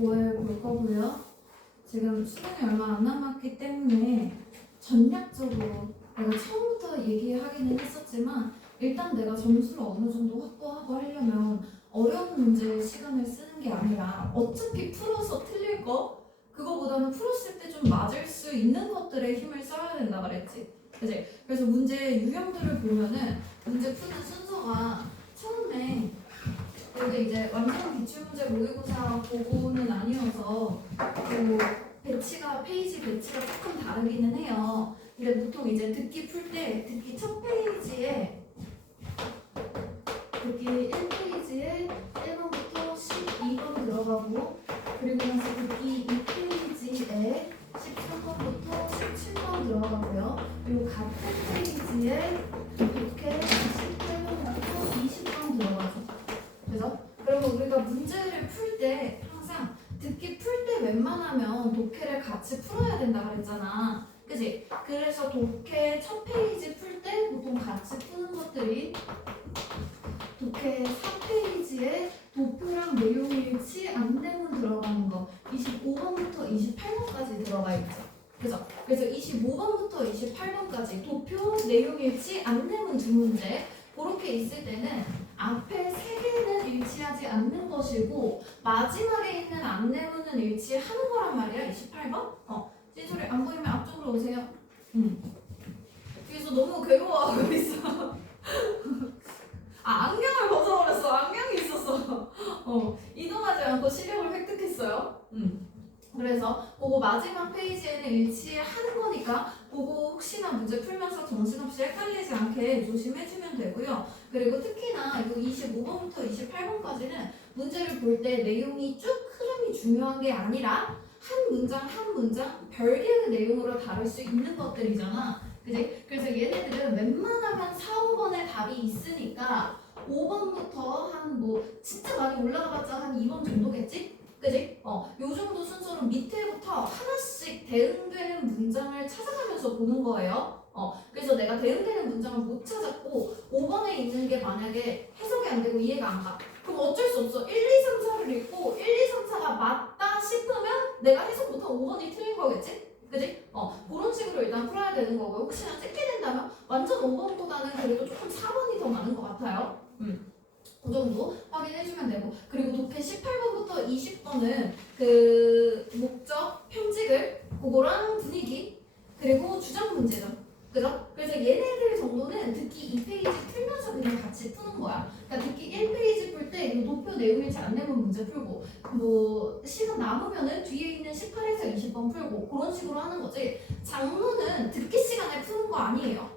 45회 볼 거고요. 지금 수능이 얼마 안 남았기 때문에 전략적으로 내가 처음부터 얘기하기는 했었지만 일단 내가 점수를 어느 정도 확보하고 하려면 어려운 문제 시간을 쓰는 게 아니라 어차피 풀어서 틀릴 거 그거보다는 풀었을 때 좀 맞을 수 있는 것들에 힘을 써야 된다 그랬지. 그치? 그래서 문제 유형들을 보면은 문제 푸는 순서가 처음에 근데 이제 완전 기출문제 모의고사 보고는 아니어서 그 배치가 페이지 배치가 조금 다르기는 해요. 근데 보통 이제 듣기 풀 때 듣기 첫 페이지에 듣기 1페이지에 1번부터 12번 들어가고 그리고 나서 듣기 2페이지에 13번부터 17번 들어가고요. 그리고 같은 페이지에 이렇게 18번부터 20번 들어가죠. 그래서 그리고 우리가 문제를 풀 때 항상 듣기 풀 때 웬만하면 독해를 같이 풀어야 된다 그랬잖아. 그치? 그래서 독해 첫 페이지 풀 때 보통 같이 푸는 것들이 독해 4페이지에 도표랑 내용 일치 안내문 들어가는 거 25번부터 28번까지 들어가 있죠. 그죠? 그래서 25번부터 28번까지 도표, 내용 일치, 안내문 두 문제 그렇게 있을 때는 앞에 세 개는 일치하지 않는 것이고 마지막에 있는 안내문은 일치하는 거란 말이야. 28번? 찐소리 안 보이면 앞쪽으로 오세요. 뒤에서 너무 괴로워하고 있어. 안경을 벗어버렸어. 안경이 있었어. 이동하지 않고 시력을 획득했어요. 그래서 그거 마지막 페이지에는 일치하는 거니까 그거 혹시나 문제 풀면서 정신없이 헷갈리지 않게 조심해주면 되고요. 그리고 특히나 이거 25번부터 28번까지는 문제를 볼 때 내용이 쭉 흐름이 중요한 게 아니라 한 문장 한 문장 별개의 내용으로 다룰 수 있는 것들이잖아. 그지? 그래서 얘네들은 웬만하면 4, 5번에 답이 있으니까 5번부터 한 진짜 많이 올라가봤자 한 2번 정도겠지? 그지? 요 정도 순서로 밑에부터 하나씩 대응되는 문장을 찾아가면서 보는 거예요. 그래서 내가 대응되는 문장을 못 찾았고 5번에 있는 게 만약에 해석이 안 되고 이해가 안 가. 그럼 어쩔 수 없어. 1, 2, 3, 4를 읽고 1, 2, 3, 4가 맞다 싶으면 내가 해석 못한 5번이 틀린 거겠지? 그지? 그런 식으로 일단 풀어야 되는 거고요. 혹시나 찍게 된다면 완전 5번보다는 그래도 조금 4번이 더 많은 것 같아요. 그 정도 확인해주면 되고 그리고 독해 18번부터 20번은 그 목적, 편집을 그거랑 분위기 그리고 주장 문제죠. 그죠? 그래서 얘네들 정도는 듣기 2페이지 풀면서 그냥 같이 푸는 거야. 그러니까 듣기 1페이지 풀 때 이 도표 내용일치 안내문 문제 풀고 시간 남으면은 뒤에 있는 18에서 20번 풀고 그런 식으로 하는 거지. 장문은 듣기 시간에 푸는 거 아니에요.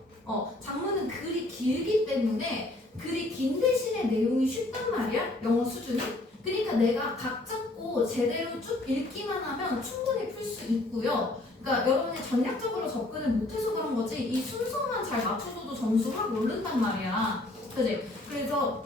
장문은 글이 길기 때문에 글이 긴 대신에 내용이 쉽단 말이야. 영어 수준이. 그러니까 내가 각 잡고 제대로 쭉 읽기만 하면 충분히 풀 수 있고요. 그러니까 여러분이 전략적으로 접근을 못해서 그런 거지 이 순서만 잘 맞춰줘도 점수 확 오른단 말이야. 그지? 그래서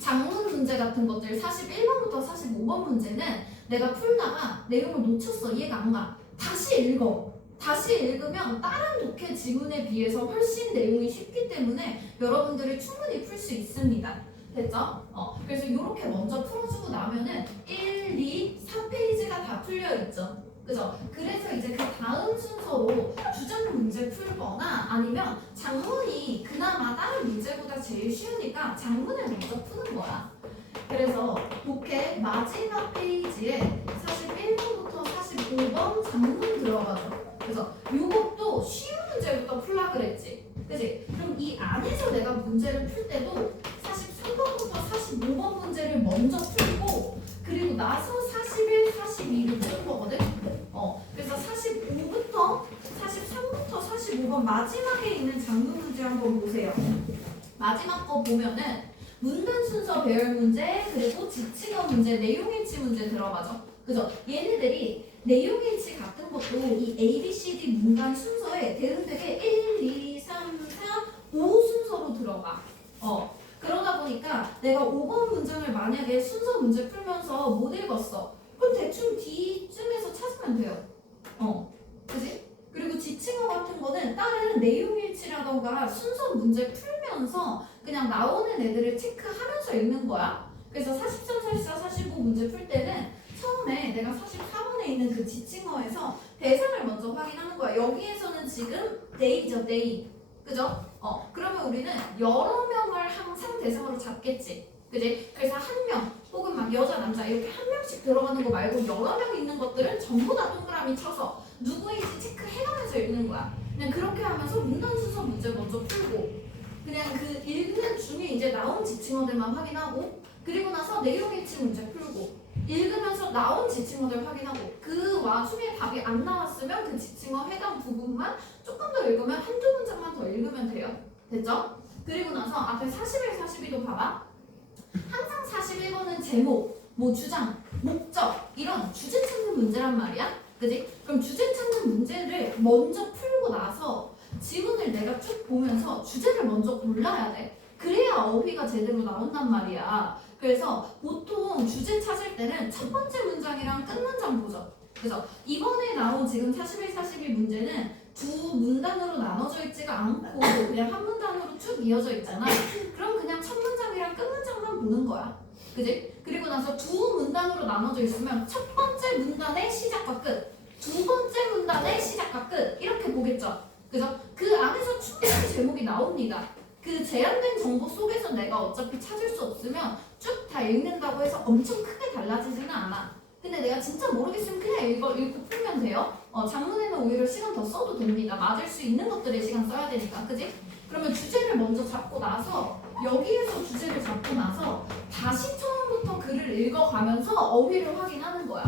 장문 문제 같은 것들 41번부터 45번 문제는 내가 풀다가 내용을 놓쳤어. 이해가 안 가. 다시 읽어. 다시 읽으면 다른 독해 지문에 비해서 훨씬 내용이 쉽기 때문에 여러분들이 충분히 풀 수 있습니다. 됐죠? 그래서 이렇게 먼저 풀어주고 나면은 1, 2, 4페이지가 다 풀려있죠. 그죠? 그래서 이제 그 다음 순서로 주장 문제 풀거나 아니면 장문이 그나마 다른 문제보다 제일 쉬우니까 장문을 먼저 푸는 거야. 그래서 독해 마지막 페이지에 41번부터 45번 장문 들어가죠. 그래서 이것도 쉬운 문제부터 풀라 그랬지. 그치? 그럼 이 안에서 내가 문제를 풀 때도 43번부터 45번 문제를 먼저 풀고 그리고 나서 41, 42를 푸는 거거든. 그래서 45부터 43부터 45번 마지막에 있는 장문 문제 한번 보세요. 마지막 거 보면은 문단 순서 배열 문제 그리고 지칭어 문제, 내용일치 문제 들어가죠. 그죠? 얘네들이 내용일치 같은 것도 이 A, B, C, D 문단 순서에 대응되게 1, 2, 3, 4, 5 순서로 들어가. 그러다 보니까 내가 5번 문장을 만약에 순서 문제 풀면서 못 읽었어. 그럼 대충 D쯤에서 찾으면 돼요. 그지? 그리고 지칭어 같은 거는 다른 내용일치라던가 순서 문제 풀면서 그냥 나오는 애들을 체크하면서 읽는 거야. 그래서 43, 44, 45 문제 풀 때는 처음에 내가 44번에 있는 그 지칭어에서 대상을 먼저 확인하는 거야. 여기에서는 지금 they죠, they. 그죠? 그러면 우리는 여러 명을 항상 대상으로 잡겠지. 그지? 그래서 한 명, 혹은 막 여자, 남자 이렇게 한 명씩 들어가는 거 말고 여러 명 있는 것들은 전부 다 동그라미 쳐서 누구인지 체크해가면서 읽는 거야. 그냥 그렇게 하면서 문단 순서 문제 먼저 풀고 그냥 그 읽는 중에 이제 나온 지칭어들만 확인하고 그리고 나서 내용 일치 문제 풀고 읽으면서 나온 지칭어들 확인하고 그 와중에 답이 안 나왔으면 그 지칭어 해당 부분만 조금 더 읽으면 한두 문장만 더 읽으면 돼요. 됐죠? 그리고 나서 앞에 41, 42도 봐봐. 항상 41번은 제목, 뭐 주장, 목적 이런 주제 찾는 문제란 말이야. 그지? 그럼 주제 찾는 문제를 먼저 풀고 나서 지문을 내가 쭉 보면서 주제를 먼저 골라야 돼. 그래야 어휘가 제대로 나온단 말이야. 그래서 보통 주제 찾을 때는 첫 번째 문장이랑 끝 문장 보죠. 그래서 이번에 나온 지금 41, 42 문제는 두 문단으로 나눠져 있지가 않고 그냥 한 문단으로 쭉 이어져 있잖아. 그럼 그냥 첫 문장이랑 끝 문장만 보는 거야. 그지? 그리고 나서 두 문단으로 나눠져 있으면 첫 번째 문단의 시작과 끝, 두 번째 문단의 시작과 끝 이렇게 보겠죠. 그죠? 그 안에서 충분히 제목이 나옵니다. 그 제한된 정보 속에서 내가 어차피 찾을 수 없으면 쭉 다 읽는다고 해서 엄청 크게 달라지지는 않아. 근데 내가 진짜 모르겠으면 그냥 읽고 풀면 돼요. 장문에는 오히려 시간 더 써도 됩니다. 맞을 수 있는 것들에 시간 써야 되니까. 그지? 그러면 주제를 먼저 잡고 나서 여기에서 주제를 잡고 나서 다시 처음부터 글을 읽어가면서 어휘를 확인하는 거야.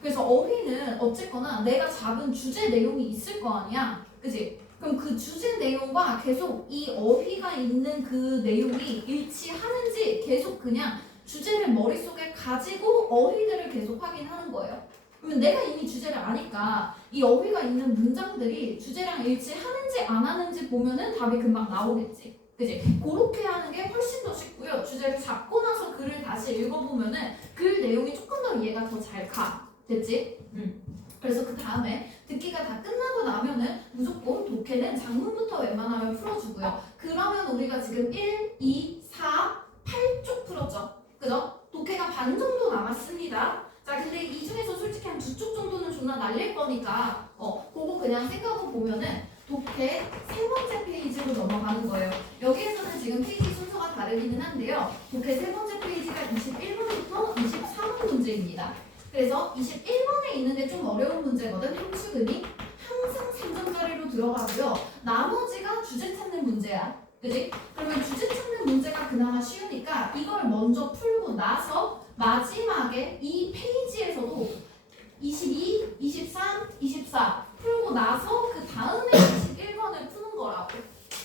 그래서 어휘는 어쨌거나 내가 잡은 주제 내용이 있을 거 아니야. 그지? 그럼 그 주제 내용과 계속 이 어휘가 있는 그 내용이 일치하는지 계속 그냥 주제를 머릿속에 가지고 어휘들을 계속 확인하는 거예요. 그러면 내가 이미 주제를 아니까 이 어휘가 있는 문장들이 주제랑 일치하는지 안 하는지 보면은 답이 금방 나오겠지. 그지? 그렇게 하는 게 훨씬 더 쉽고요. 주제를 잡고 나서 글을 다시 읽어보면은 글 내용이 조금 더 이해가 더 잘 가. 됐지? 그래서 그 다음에 듣기가 다 끝나고 나면은 무조건 독해는 장문부터 웬만하면 풀어주고요. 그러면 우리가 지금 1, 2, 4, 8쪽 풀었죠. 그죠? 독해가 반 정도 남았습니다. 자, 근데 이 중에서 솔직히 한 두 쪽 정도는 존나 날릴 거니까 그거 그냥 생각을 보면은 독해 세 번째 페이지로 넘어가는 거예요. 여기에서는 지금 페이지 순서가 다르기는 한데요. 독해 세 번째 페이지가 21번부터 24번 문제입니다. 그래서 21번에 있는데 좀 어려운 문제거든. 함수근이 항상 3점짜리로 들어가고요. 나머지가 주제 찾는 문제야. 그지? 그러면 주제 찾는 문제가 그나마 쉬우니까 이걸 먼저 풀고 나서 마지막에 이 페이지에서도 22, 23, 24 풀고 나서 그 다음에 21번을 푸는 거라고.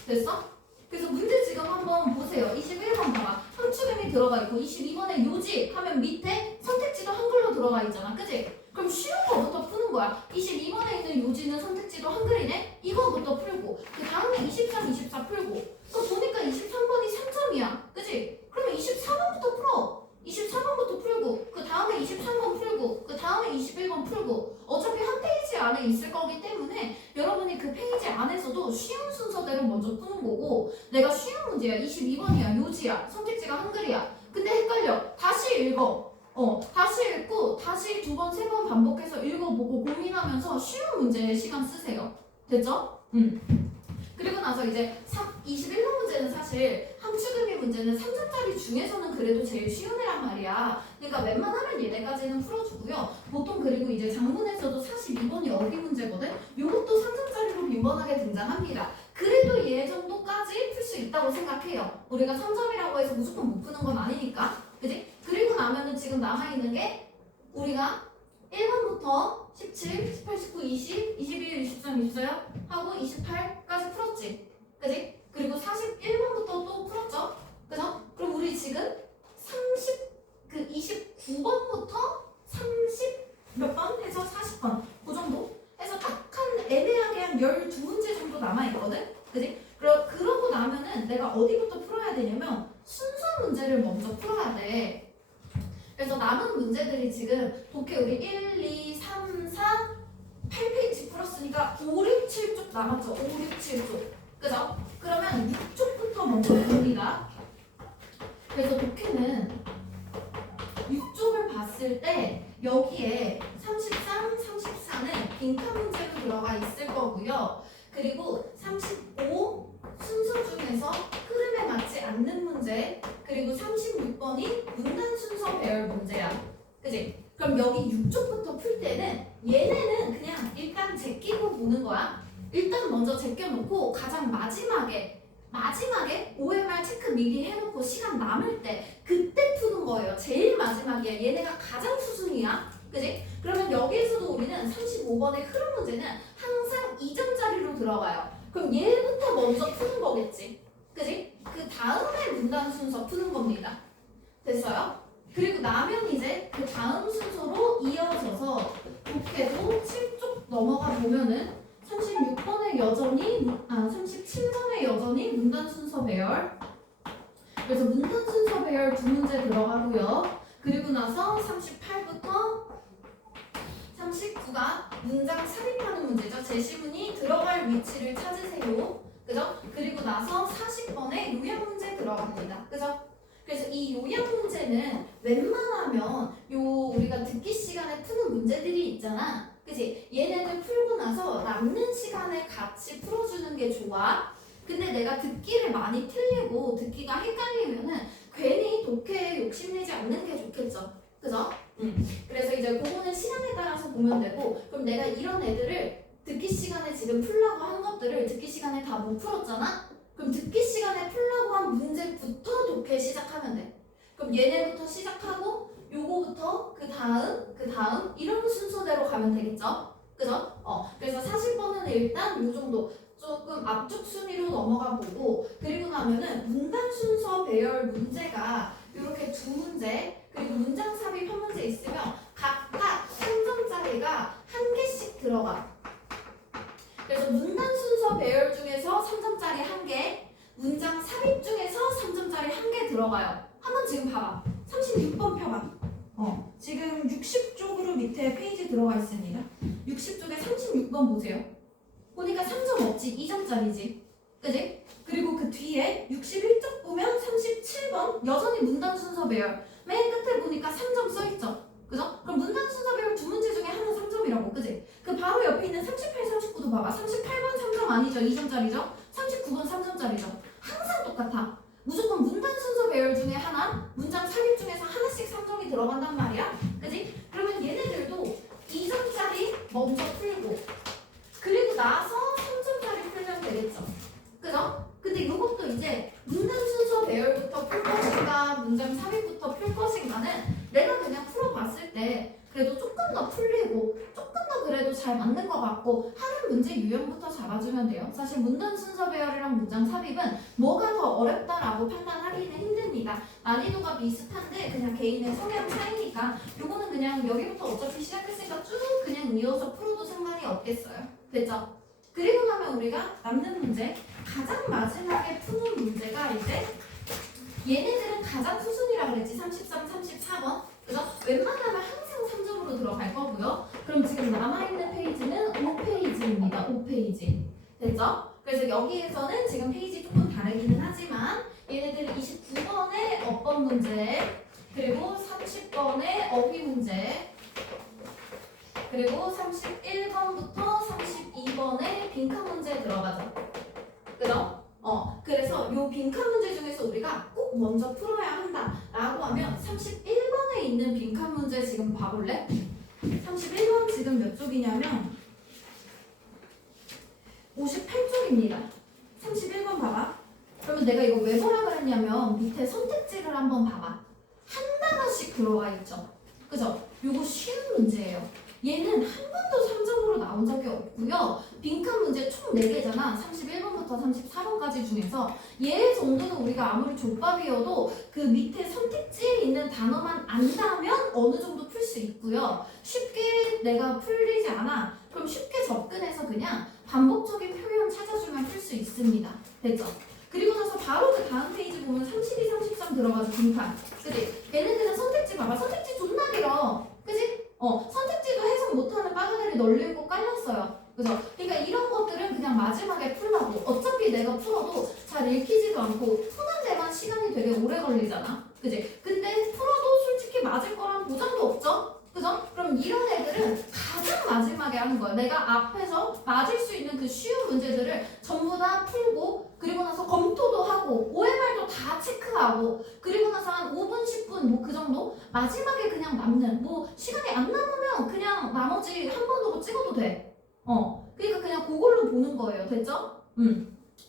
됐어? 그래서 문제 지금 한번 보세요. 21번 봐봐. 함축음이 들어가 있고 22번에 요지 하면 밑에 선택지도 한글로 들어가 있잖아. 그지? 그럼 쉬운 거부터 푸는 거야. 22번에 있는 요지는 선택지도 한글이네? 이거부터 풀고 그 다음에 23, 24 풀고 또 보니까 23번이 3점이야. 그지? 그러면 24번부터 풀어. 24번부터 풀고 그 다음에 23번 풀고 그 다음에 21번 풀고 어차피 한 페이지 안에 있을 거기 때문에 여러분이 그 페이지 안에서도 쉬운 순서대로 먼저 푸는 거고 내가 쉬운 문제야. 22번이야. 요지야. 선택지가 한글이야. 근데 헷갈려. 다시 읽어. 다시 읽고 다시 두 번, 세 번 반복해서 읽어보고 고민하면서 쉬운 문제에 시간 쓰세요. 됐죠? 그리고 나서 이제 21번 문제는 사실 함축의미 문제는 3점짜리 중에서는 그래도 제일 쉬운 애란 말이야. 그러니까 웬만하면 얘네까지는 풀어주고요. 보통 그리고 이제 장문에서도 42번이 어휘 문제거든. 요것도 3점짜리로 빈번하게 등장합니다. 그래도 얘 정도까지 풀 수 있다고 생각해요. 우리가 3점이라고 해서 무조건 못 푸는 건 아니니까. 그지? 그리고 나면은 지금 남아있는 게 우리가 1번부터 17, 18, 19, 20, 21, 23, 24 하고 28까지 풀었지. 그지? 그리고 41번부터 또 풀었죠. 그죠? 그럼 우리 지금 29번부터 30 몇 번 해서 40번 그 정도 해서 딱 한 애매하게 한 12문제 정도 남아있거든? 그지? 그러고 나면은 내가 어디부터 풀어야 되냐면 순서 문제를 먼저 풀어야 돼. 그래서 남은 문제들이 지금 독해 우리 1, 2, 3, 4, 8페이지 풀었으니까 5, 6, 7쪽 남았죠. 5, 6, 7쪽. 그죠? 그러면 6쪽부터 먼저 봅니다. 그래서 독해는 이쪽을 봤을 때 여기에 33, 34는 빈칸 문제로 들어가 있을 거고요. 그리고 35 순서 중에서 흐름에 맞지 않는 문제, 그리고 36번이 문단 순서 배열 문제야. 그지? 그럼 여기 6쪽부터 풀 때는 얘네는 그냥 일단 제끼고 보는 거야. 일단 먼저 제껴놓고 가장 마지막에 OMR 체크 미리 해놓고 시간 남을 때 그때 푸는 거예요. 제일 마지막이야. 얘네가 가장 수순이야. 그지? 그러면 여기에서도 우리는 35번의 흐름 문제는 항상 2점짜리로 들어가요. 그럼 얘부터 먼저 푸는 거겠지. 그지? 그 다음에 문단 순서 푸는 겁니다. 됐어요? 그리고 나면 이제 그 다음 순서로 이어져서 독해도 7쪽 넘어가 보면은 37번에 여전히 문단 순서 배열. 그래서 문단 순서 배열 두 문제 들어가고요. 그리고 나서 38부터 39가 문장 삽입하는 문제죠. 제시문이 들어갈 위치를 찾으세요. 그죠? 그리고 나서 40번에 요약 문제 들어갑니다. 그죠? 그래서 이 요약 문제는 웬만하면 우리가 듣기 시간에 푸는 문제들이 있잖아. 그치? 얘네들 풀고 나서 남는 시간에 같이 풀어주는 게 좋아. 근데 내가 듣기를 많이 틀리고 듣기가 헷갈리면은 괜히 독해에 욕심내지 않는 게 좋겠죠. 그죠? 그래서 이제 그거는 시간에 따라서 보면 되고, 그럼 내가 이런 애들을 듣기 시간에 지금 풀라고 한 것들을 듣기 시간에 다 못 풀었잖아? 그럼 듣기 시간에 풀라고 한 문제부터 독해 시작하면 돼. 그럼 얘네부터 시작하고 요거부터 그 다음 이런 순서대로 가면 되겠죠? 그죠? 그래서 40번은 일단 요 정도 조금 앞쪽 순위로 넘어가 보고, 그리고 나면은 문단 순서 배열 문제가 이렇게 두 문제, 그리고 문장 삽입 한 문제 있으면 각각 3점짜리가 한 개씩 들어가. 그래서 문단 순서 배열 중에서 3점짜리 한 개, 문장 삽입 중에서 3점짜리 한 개 들어가요. 한번 지금 봐봐. 36번 펴봐. 지금 60쪽으로 밑에 페이지 들어가 있습니다. 60쪽에 36번 보세요. 보니까 3점 없지? 2점짜리지. 그지? 그리고 그 뒤에 61쪽 보면 37번 여전히 문단 순서 배열. 맨 끝에 보니까 3점 써있죠? 그죠? 그럼 문단 순서 배열 두 문제 중에 하나 3점이라고. 그지? 그 바로 옆에 있는 38, 39도 봐봐. 38번 3점 아니죠? 2점짜리죠? 39번 3점짜리죠? 항상 똑같아. 무조건 문단 순서 배열 중에 하나, 문장 삽입 중에서 하나씩 3점이 들어간단 말이야. 그지? 그러면 얘네들도 2점짜리 먼저 풀고, 그리고 나서 3점짜리 풀면 되겠죠. 그죠? 근데 이것도 이제 문단 순서 배열부터 풀 것인가, 문장 삽입부터 풀 것인가는 내가 그냥 풀어봤을 때 그래도 조금 더 풀리고 조금 더 그래도 잘 맞는 것 같고 하는 문제 유형부터 잡아주면 돼요. 사실 문단 순서 배열이랑 문장 삽입은 뭐가 더 어렵다라고 판단하기는 힘듭니다. 난이도가 비슷한데 그냥 개인의 성향 차이니까 요거는 그냥 여기부터 어차피 시작했으니까 쭉 그냥 이어서 풀어도 상관이 없겠어요. 됐죠? 그리고 나면 우리가 남는 문제, 가장 마지막에 푸는 문제가 이제 얘네들은 가장 수순이라고 그랬지. 33, 34번. 그죠? 웬만하면 항상 3점으로 들어갈 거고요. 그럼 지금 남아있는 페이지는 5페이지입니다. 5페이지. 됐죠? 그래서 여기에서는 지금 페이지 조금 다르기는 하지만 얘네들은 29번의 어법 문제, 그리고 30번의 어휘 문제, 그리고 31번부터 32번의 빈칸 문제 들어가죠. 그죠? 그래서 요 빈칸 문제 중에서 우리가 꼭 먼저 풀어야 한다라고 하면 31번에 있는 빈칸 문제 지금 봐볼래? 31번 지금 몇 쪽이냐면 58쪽입니다. 31번 봐봐. 그러면 내가 이거 왜 보라 그랬냐면 밑에 선택지를 한번 봐봐. 한 단어씩 들어가 있죠. 그죠? 요거 쉬운 문제예요. 얘는 한 번도 3점으로 나온 적이 없고요. 빈칸 문제 총 4개잖아. 31번부터 34번까지 중에서 얘 정도는 우리가 아무리 족밥이어도 그 밑에 선택지에 있는 단어만 안다면 어느 정도 풀 수 있고요. 쉽게 내가 풀리지 않아. 그럼 쉽게 접근해서 그냥 반복적인 표현 찾아주면 풀 수 있습니다. 됐죠? 그리고 나서 바로 그 다음 페이지 보면 32, 33 들어가서 빈칸. 그치? 얘네들은 선택지 봐봐. 선택지 존나 길어. 그치? 선택지도 해석 못하는 빠그들이 널리고 깔렸어요. 그죠? 그러니까 이런 것들은 그냥 마지막에 풀라고. 어차피 내가 풀어도 잘 읽히지도 않고 푸는 데만 시간이 되게 오래 걸리잖아. 그지? 근데 풀어도 솔직히 맞을 거라 하게 하는 거야. 내가 앞에서 맞을 수 있는 그 쉬운 문제들을 전부 다 풀고 그리고 나서 검토도 하고 OMR도 다 체크하고 그리고 나서 한 5분, 10분 뭐 그 정도 마지막에 그냥 남는 뭐 시간이 안 남으면 그냥 나머지 한 번 더 찍어도 돼. 그러니까 그냥 그걸로 보는 거예요. 됐죠?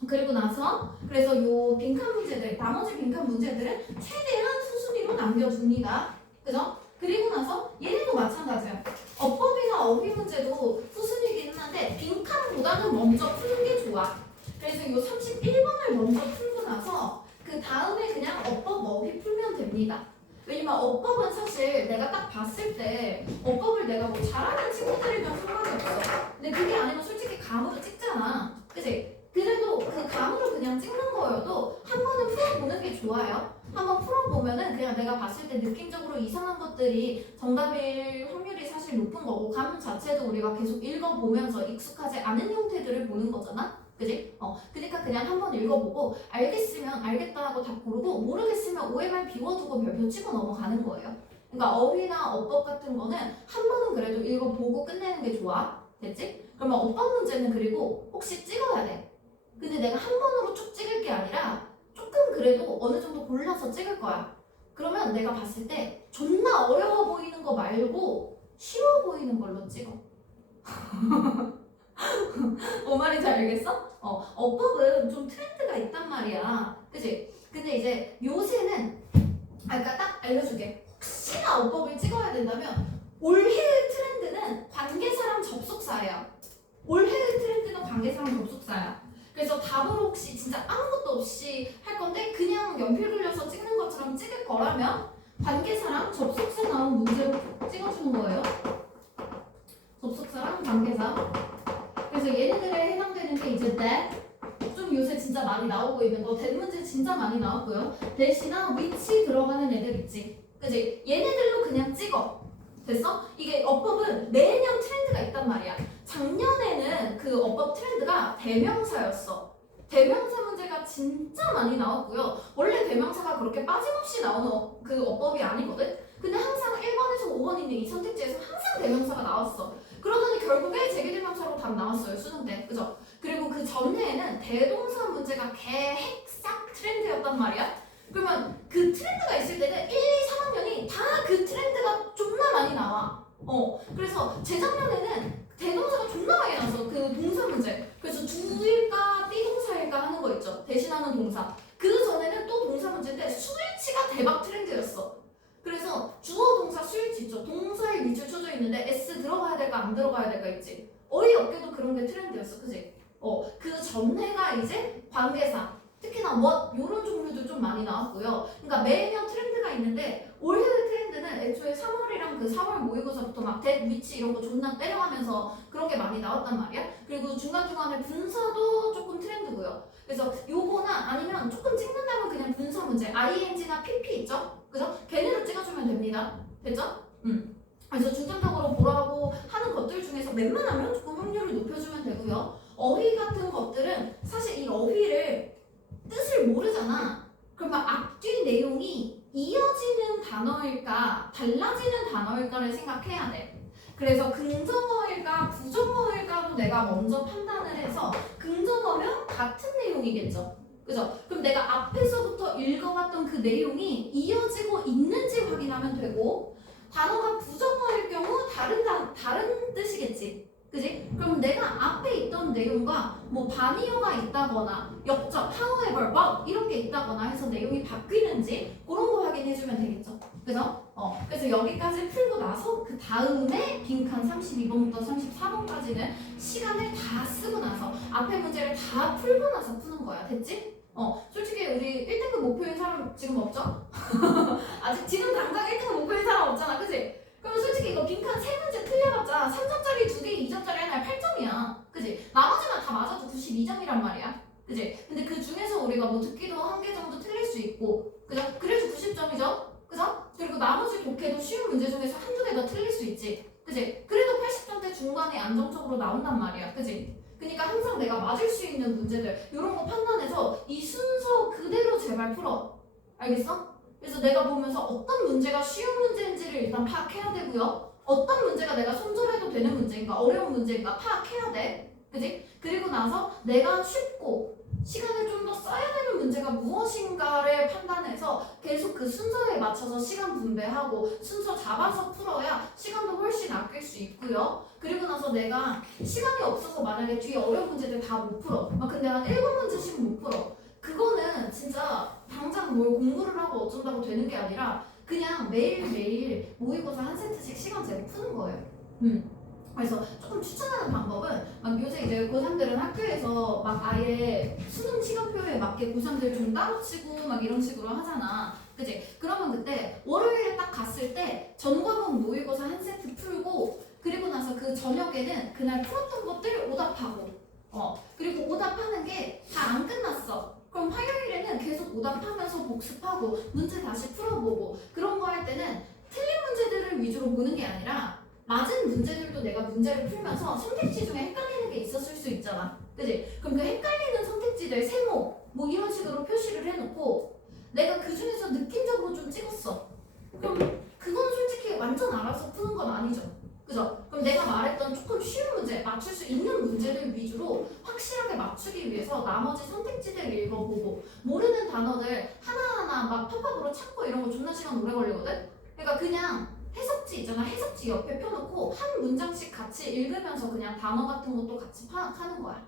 그리고 나서 그래서 요 빈칸 문제들 나머지 빈칸 문제들은 최대한 수순위로 남겨줍니다. 그죠? 그리고 나서 얘네도 마찬가지야. 어법이나 어휘 문제도 수순위긴 한데 빈칸보다는 먼저 푸는 게 좋아. 그래서 요 31번을 먼저 풀고 나서 그 다음에 그냥 어법 어휘 풀면 됩니다. 왜냐면 어법은 사실 내가 딱 봤을 때 어법을 내가 뭐 잘하는 친구들이면 상관이 없어. 근데 그게 아니면 솔직히 감으로 찍잖아. 그치? 그래도 그 감으로 그냥 찍는 거여도 한 번은 풀어보는 게 좋아요. 한번 풀어보면은 그냥 내가 봤을 때 느낌적으로 이상한 것들이 정답일 확률이 사실 높은 거고 감 자체도 우리가 계속 읽어보면서 익숙하지 않은 형태들을 보는 거잖아. 그지? 그러니까 그냥 한번 읽어보고 알겠으면 알겠다 하고 답 고르고 모르겠으면 OMR 비워두고 별표 치고 넘어가는 거예요. 그러니까 어휘나 어법 같은 거는 한 번은 그래도 읽어보고 끝내는 게 좋아. 됐지? 그러면 어법 문제는 그리고 혹시 찍어야 돼. 근데 내가 한 번으로 쭉 찍을 게 아니라 조금 그래도 어느 정도 골라서 찍을 거야. 그러면 내가 봤을 때 존나 어려워 보이는 거 말고 쉬워 보이는 걸로 찍어. 뭔 말인지 알겠어? 어법은 좀 트렌드가 있단 말이야. 그치? 근데 이제 요새는 그러니까 딱 알려줄게. 혹시나 어법을 찍어야 된다면 올해의 트렌드는 관계사랑 접속사예요. 올해의 트렌드는 관계사랑 접속사야. 그래서 답으로 혹시 진짜 아무것도 없이 할 건데 그냥 연필 굴려서 찍는 것처럼 찍을 거라면 관계사랑 접속사 나온 문제로 찍어주는 거예요. 접속사랑 관계사. 그래서 얘네들에 해당되는 게 이제 that 좀 요새 진짜 많이 나오고 있는 거 that 문제 진짜 많이 나왔고요. that이나 which 들어가는 애들 있지. 그치? 얘네들로 그냥 찍어. 됐어? 이게 어법은 매년 트렌드가 있단 말이야. 작년에는 그 어법 트렌드가 대명사였어. 대명사 문제가 진짜 많이 나왔고요. 원래 대명사가 그렇게 빠짐없이 나오는 그 어법이 아니거든? 근데 항상 1번에서 5번 있는 이 선택지에서 항상 대명사가 나왔어. 그러더니 결국에 제기대명사로 답 나왔어요. 수능 때. 그죠? 그리고 그 전해에는 대동사 문제가 개핵싹 트렌드였단 말이야. 그러면 그 트렌드가 있을 때는 1, 2, 3학년이 다 그 트렌드가 존나 많이 나와. 그래서 재작년에는 대동사가 존나 많이 나왔어. 그 동사 문제. 그래서 주일까 띠동사일까 하는 거 있죠. 대신하는 동사. 그 전에는 또 동사 문제인데 수일치가 대박 트렌드였어. 그래서 주어 동사 수일치 있죠. 동사에 밑줄 쳐져 있는데 S 들어가야 될까 안 들어가야 될까 있지. 어이없게도 그런 게 트렌드였어. 그지? 그 전해가 이제 관계사. 특히나 what 이런 종류도 좀 많이 나왔고요. 그러니까 매년 트렌드가 있는데 올해 트렌드는 애초에 3월이랑 그 4월 모의고사부터 막 that, which 이런 거 존나 때려가면서 그런 게 많이 나왔단 말이야. 그리고 중간중간에 분사도 조금 트렌드고요. 그래서 요거나 아니면 조금 찍는다면 그냥 분사 문제 ing나 pp 있죠? 그죠? 걔네를 찍어주면 됩니다. 됐죠? 그래서 중점적으로 보라고 하는 것들 중에서 웬만하면 조금 확률을 높여주면 되고요. 어휘 같은 것들은 사실 이 어휘를 뜻을 모르잖아. 그러면 앞뒤 내용이 이어지는 단어일까 달라지는 단어일까를 생각해야 돼. 그래서 긍정어일까 부정어일까도 내가 먼저 판단을 해서 긍정어면 같은 내용이겠죠. 그죠? 그럼 내가 앞에서부터 읽어봤던 그 내용이 이어지고 있는지 확인하면 되고 단어가 부정어일 경우 다른 뜻이겠지. 그지? 그럼 내가 앞에 있던 내용과 뭐 반이어가 있다거나 역적, however, but 이런 게 있다거나 해서 내용이 바뀌는지 그런 거 확인해주면 되겠죠. 그죠? 그래서 여기까지 풀고 나서 그 다음에 빈칸 32번부터 34번까지는 시간을 다 쓰고 나서 앞에 문제를 다 풀고 나서 푸는 거야. 됐지? 솔직히 우리 1등급 목표인 사람 지금 없죠? 아직 지금 당장 1등급 목표인 사람 없잖아. 그치? 그럼 솔직히 이거 빈칸 3문제 틀려봤자 3점짜리 2개, 2점짜리 하나에 8점이야. 그지? 나머지만 다 맞아도 92점이란 말이야. 그지? 근데 그 중에서 우리가 뭐 듣기도 1개 정도 틀릴 수 있고, 그죠? 그래서 90점이죠? 그죠? 그리고 나머지 독해도 쉬운 문제 중에서 한두 개 더 틀릴 수 있지. 그지? 그래도 80점대 중간에 안정적으로 나온단 말이야. 그지? 그러니까 항상 내가 맞을 수 있는 문제들 이런 거 판단해서 이 순서 그대로 제발 풀어. 알겠어? 그래서 내가 보면서 어떤 문제가 쉬운 문제인지를 일단 파악해야 되고요. 어떤 문제가 내가 손절해도 되는 문제인가 어려운 문제인가 파악해야 돼. 그지? 그리고 나서 내가 쉽고 시간을 좀 더 써야 되는 문제가 무엇인가를 판단해서 계속 그 순서에 맞춰서 시간 분배하고 순서 잡아서 풀어야 시간도 훨씬 아낄 수 있고요. 그리고 나서 내가 시간이 없어서 만약에 뒤에 어려운 문제들 다 못 풀어. 근데 한 7문제씩 못 풀어. 그거는 진짜 당장 뭘 공부를 하고 어쩐다고 되는 게 아니라 그냥 매일매일 모의고사 한 세트씩 시간 재고 푸는 거예요. 그래서 조금 추천하는 방법은 막 요새 이제 고3들은 학교에서 막 아예 수능 시간표에 맞게 고3들 좀 따로 치고 막 이런 식으로 하잖아. 그치? 그러면 그때 월요일에 딱 갔을 때 전과목 모의고사 한 세트 풀고 그리고 나서 그 저녁에는 그날 풀었던 것들 오답하고 그리고 오답하는 게 다 안 끝났어. 그럼 화요일에는 계속 오답하면서 복습하고 문제 다시 풀어보고 그런 거 할 때는 틀린 문제들을 위주로 보는 게 아니라 맞은 문제들도 내가 문제를 풀면서 선택지 중에 헷갈리는 게 있었을 수 있잖아. 그지? 그럼 그 헷갈리는 선택지들 세모 뭐 이런 식으로 표시를 해놓고 내가 그 중에서 느낌적으로 좀 찍었어. 그럼 그건 솔직히 완전 알아서 푸는 건 아니죠. 그죠? 그럼 내가 말했던 조금 쉬운 문제, 맞출 수 있는 문제들 위주로 확실하게 맞추기 위해서 나머지 선택지들 읽어보고 모르는 단어들 하나하나 막 팝업으로 찾고 이런 거 존나 시간 오래 걸리거든? 그러니까 그냥 해석지 있잖아. 해석지 옆에 펴놓고 한 문장씩 같이 읽으면서 그냥 단어 같은 것도 같이 파악하는 거야.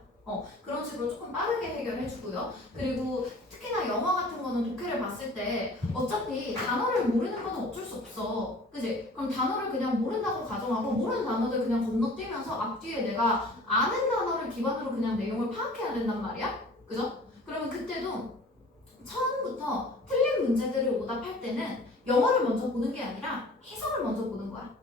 그런 식으로 조금 빠르게 해결해주고요. 그리고 특히나 영어 같은 거는 독해를 봤을 때 어차피 단어를 모르는 건 어쩔 수 없어. 그지? 그럼 단어를 그냥 모른다고 가정하고 모르는 단어들 그냥 건너뛰면서 앞뒤에 내가 아는 단어를 기반으로 그냥 내용을 파악해야 된단 말이야. 그죠? 그러면 그때도 처음부터 틀린 문제들을 오답할 때는 영어를 먼저 보는 게 아니라 해석을 먼저 보는 거야.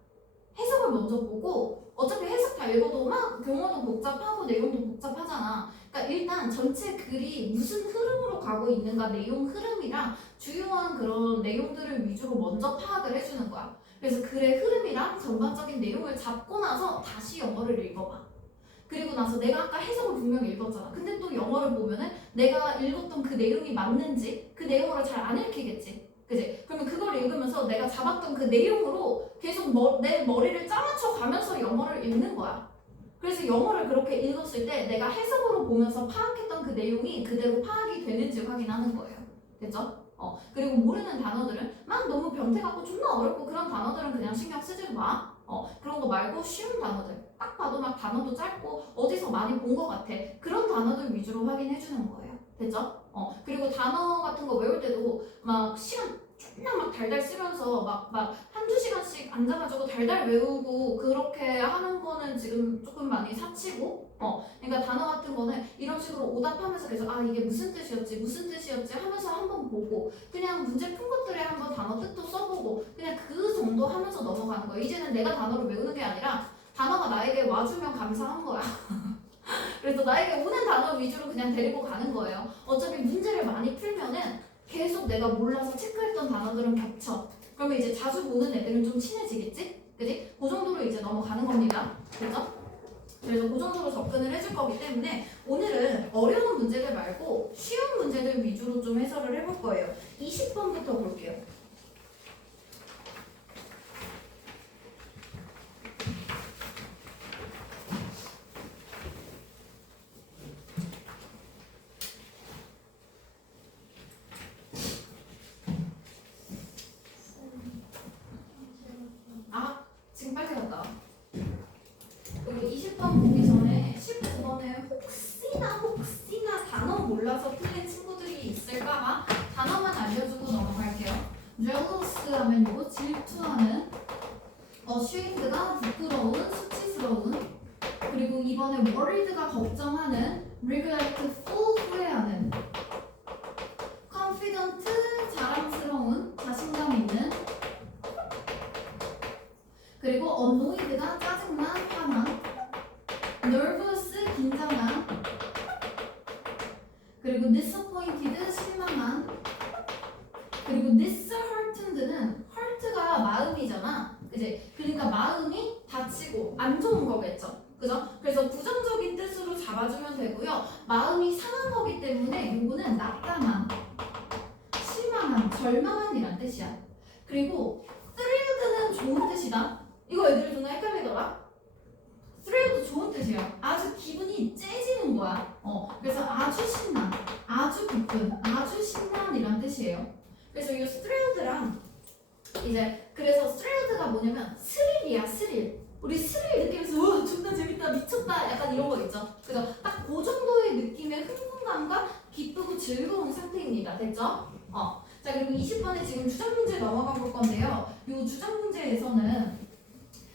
해석을 먼저 보고 어차피 해석 다 읽어도 막 용어도 복잡하고 내용도 복잡하잖아. 그러니까 일단 전체 글이 무슨 흐름으로 가고 있는가 내용 흐름이랑 주요한 그런 내용들을 위주로 먼저 파악을 해주는 거야. 그래서 글의 흐름이랑 전반적인 내용을 잡고 나서 다시 영어를 읽어봐. 그리고 나서 내가 아까 해석을 분명히 읽었잖아. 근데 또 영어를 보면은 내가 읽었던 그 내용이 맞는지 그 내용으로 잘 안 읽히겠지. 그지? 그러면 그걸 읽으면서 내가 잡았던 그 내용으로 계속 내 머리를 짜맞춰 가면서 영어를 읽는 거야. 그래서 영어를 그렇게 읽었을 때 내가 해석으로 보면서 파악했던 그 내용이 그대로 파악이 되는지 확인하는 거예요. 됐죠? 그리고 모르는 단어들은 막 너무 변태같고 존나 어렵고 그런 단어들은 그냥 신경 쓰지 마. 그런 거 말고 쉬운 단어들. 딱 봐도 막 단어도 짧고 어디서 많이 본 것 같아. 그런 단어들 위주로 확인해 주는 거예요. 됐죠? 그리고 단어 같은 거 외울 때도 막 시간 존나 막 달달 쓰면서 막 한두 시간씩 앉아가지고 달달 외우고 그렇게 하는 거는 지금 조금 많이 사치고 그러니까 단어 같은 거는 이런 식으로 오답하면서 계속 이게 무슨 뜻이었지 하면서 한번 보고 그냥 문제 푼 것들에 한번 단어 뜻도 써보고 그냥 그 정도 하면서 넘어가는 거예요. 이제는 내가 단어를 외우는 게 아니라 단어가 나에게 와주면 감사한 거야. 그래서 나에게 오는 단어 위주로 그냥 데리고 가는 거예요. 어차피 문제를 많이 풀면은 계속 내가 몰라서 체크했던 단어들은 겹쳐. 그러면 이제 자주 보는 애들은 좀 친해지겠지? 그지? 그 정도로 이제 넘어가는 겁니다. 그죠? 그래서 그 정도로 접근을 해줄 거기 때문에 오늘은 어려운 문제들 말고 쉬운 문제들 위주로 좀 해설을 해볼 거예요. 20번부터 볼게요. 지금 빨리 갔다. 그리고 20번 보기 전에 19번에 혹시나 단어 몰라서 틀린 친구들이 있을까봐 단어만 알려주고 넘어갈게요. jealous 하면 이거 질투하는, ashamed가 부끄러운, 수치스러운, 그리고 이번에 worried가 걱정하는, regretful 후회하는, confident 자랑스러운, 자신감 있는, 그리고 annoyed가 짜증난, 화난, nervous 긴장한, 그리고 disappointed 실망한, 그리고 disheartened는 heart가 마음이잖아, 그지? 그러니까 마음이 다치고 안 좋은 거겠죠, 그죠? 그래서 부정적인 뜻으로 잡아주면 되고요. 마음이 상한 거기 때문에 요거는 낙담한, 실망한, 절망한이란 뜻이야. 그리고 thrilled는 좋은 뜻이다. 이거 애들이 존나 헷갈리더라. thrilled 좋은 뜻이야. 아주 기분이 째지는 거야. 그래서 아주 신난, 아주 기쁜, 아주 신난이란 뜻이에요. 그래서 이 thrilled랑 이제 그래서 thrilled가 뭐냐면 스릴이야, 스릴. 우리 스릴 느끼면서 우와 존나 재밌다 미쳤다 약간 이런 거 있죠. 그래서 딱 그 정도의 느낌의 흥분감과 기쁘고 즐거운 상태입니다. 됐죠? 자 그리고 20번에 지금 주장 문제 넘어가 볼 건데요. 이 주장 문제에서는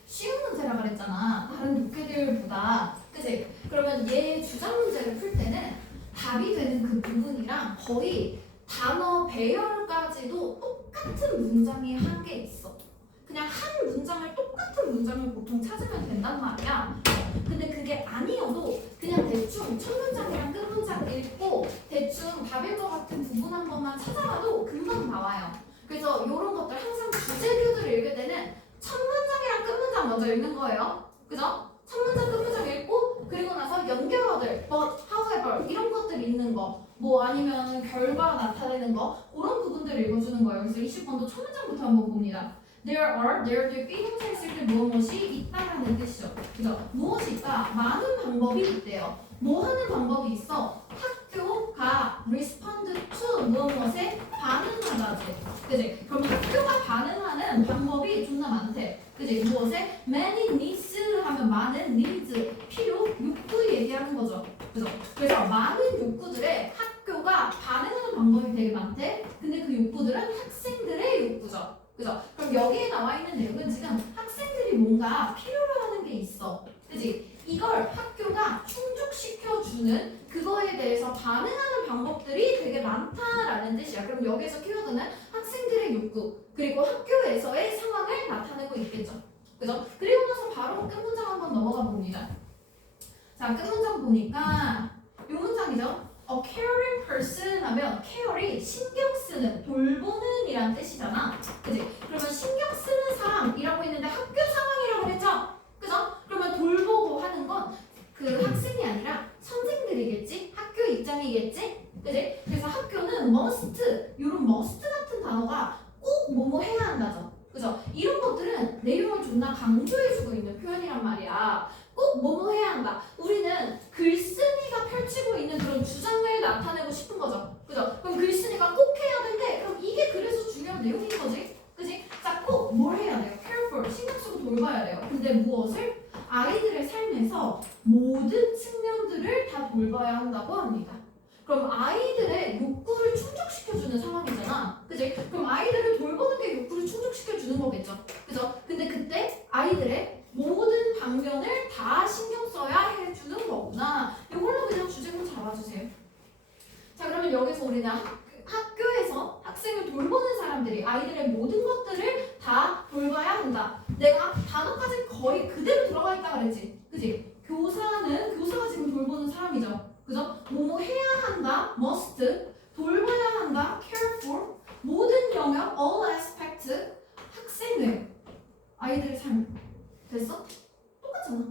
쉬운 문제라 그랬잖아. 다른 독해들보다. 그치? 그러면 얘 주장 문제를 풀 때는 답이 되는 그 부분이랑 거의 단어 배열까지도 똑같은 문장이 한 개 있어. 그냥 한 문장을 똑같은 문장을 보통 찾으면 된단 말이야. 근데 그게 아니어도 그냥 대충 첫 문장이랑 끝 문장 읽고 대충 답일 것 같은 부분 한 번만 찾아봐도 금방 나와요. 그래서 이런 것들 항상 주제류들을 읽을 때는 첫 문장이랑 끝 문장 먼저 읽는 거예요. 그죠? 첫 문장, 끝 문장 읽고 그리고 나서 연결어들, but, however 이런 것들 읽는 거. 뭐 아니면 결과 나타내는 거 그런 부분들을 읽어주는 거예요. 그래서 20번도 첫 문장부터 한번 봅니다. there 될 비동사 있을 때 무엇이 있다라는 뜻이죠. 그죠? 무엇이 있다? 많은 방법이 있대요. 뭐 하는 방법이 있어? 학교가 respond to 무엇에 반응하다지. 그지? 그럼 학교가 반응하는 방법이 존나 많대. 그지? 무엇에? many needs 하면 많은 needs, 필요, 욕구 얘기하는 거죠. 그죠? 그래서 많은 욕구들에 학교가 반응하는 방법이 되게 많대. 근데 그 욕구들은 학생들의 욕구죠. 그죠? 그럼 여기에 나와 있는 내용은 지금 학생들이 뭔가 필요로 하는 게 있어. 그지? 이걸 학교가 충족시켜주는 그거에 대해서 반응하는 방법들이 되게 많다라는 뜻이야. 그럼 여기에서 키워드는 학생들의 욕구 그리고 학교에서의 상황을 나타내고 있겠죠. 그죠? 그리고 나서 바로 끝 문장 한번 넘어가 봅니다. 자, 끝 문장 보니까 이 문장이죠. A caring person 하면 care이 신경 쓰는, 돌보는 이란 뜻이잖아. 그지? 그러면 신경 쓰는 사람이라고 했는데 학교 상황이라고 그랬죠? 그죠? 그러면 돌보고 하는 건 그 학생이 아니라 선생들이겠지? 학교 입장이겠지? 그지? 그래서 학교는 must, 이런 must 같은 단어가 꼭 뭐뭐 해야 한다죠. 그죠? 이런 것들은 내용을 존나 강조해주고 있는 표현이란 말이야. 꼭 뭐뭐 해야 한다. 우리는 글쓴이가 펼치고 있는 그런 주장을 나타내고 싶은 거죠. 그죠? 그럼 글쓴이가 꼭 해야 되는데 그럼 이게 그래서 중요한 내용인 거지. 그지? 자, 꼭 뭘 해야 돼요? careful, 신경 쓰고 돌봐야 돼요. 근데 무엇을? 아이들의 삶에서 모든 측면들을 다 돌봐야 한다고 합니다. 그럼 아이들의 욕구를 충족시켜주는 상황이잖아. 그지? 그럼 아이들을 돌보는 게 욕구를 충족시켜주는 거겠죠. 그죠? 근데 그때 아이들의 모든 방면을 다 신경 써야 해주는 거구나. 이걸로 그냥 주제문 잡아주세요. 자, 그러면 여기서 우리는 학교에서 학생을 돌보는 사람들이 아이들의 모든 것들을 다 돌봐야 한다. 내가 단어까지 거의 그대로 들어가 있다 그랬지. 그지? 교사가 지금 돌보는 사람이죠. 그죠? 뭐뭐 해야 한다, must, 돌봐야 한다, care for, 모든 영역, all aspect, 학생들, 아이들의 삶. 됐어? 똑같잖아.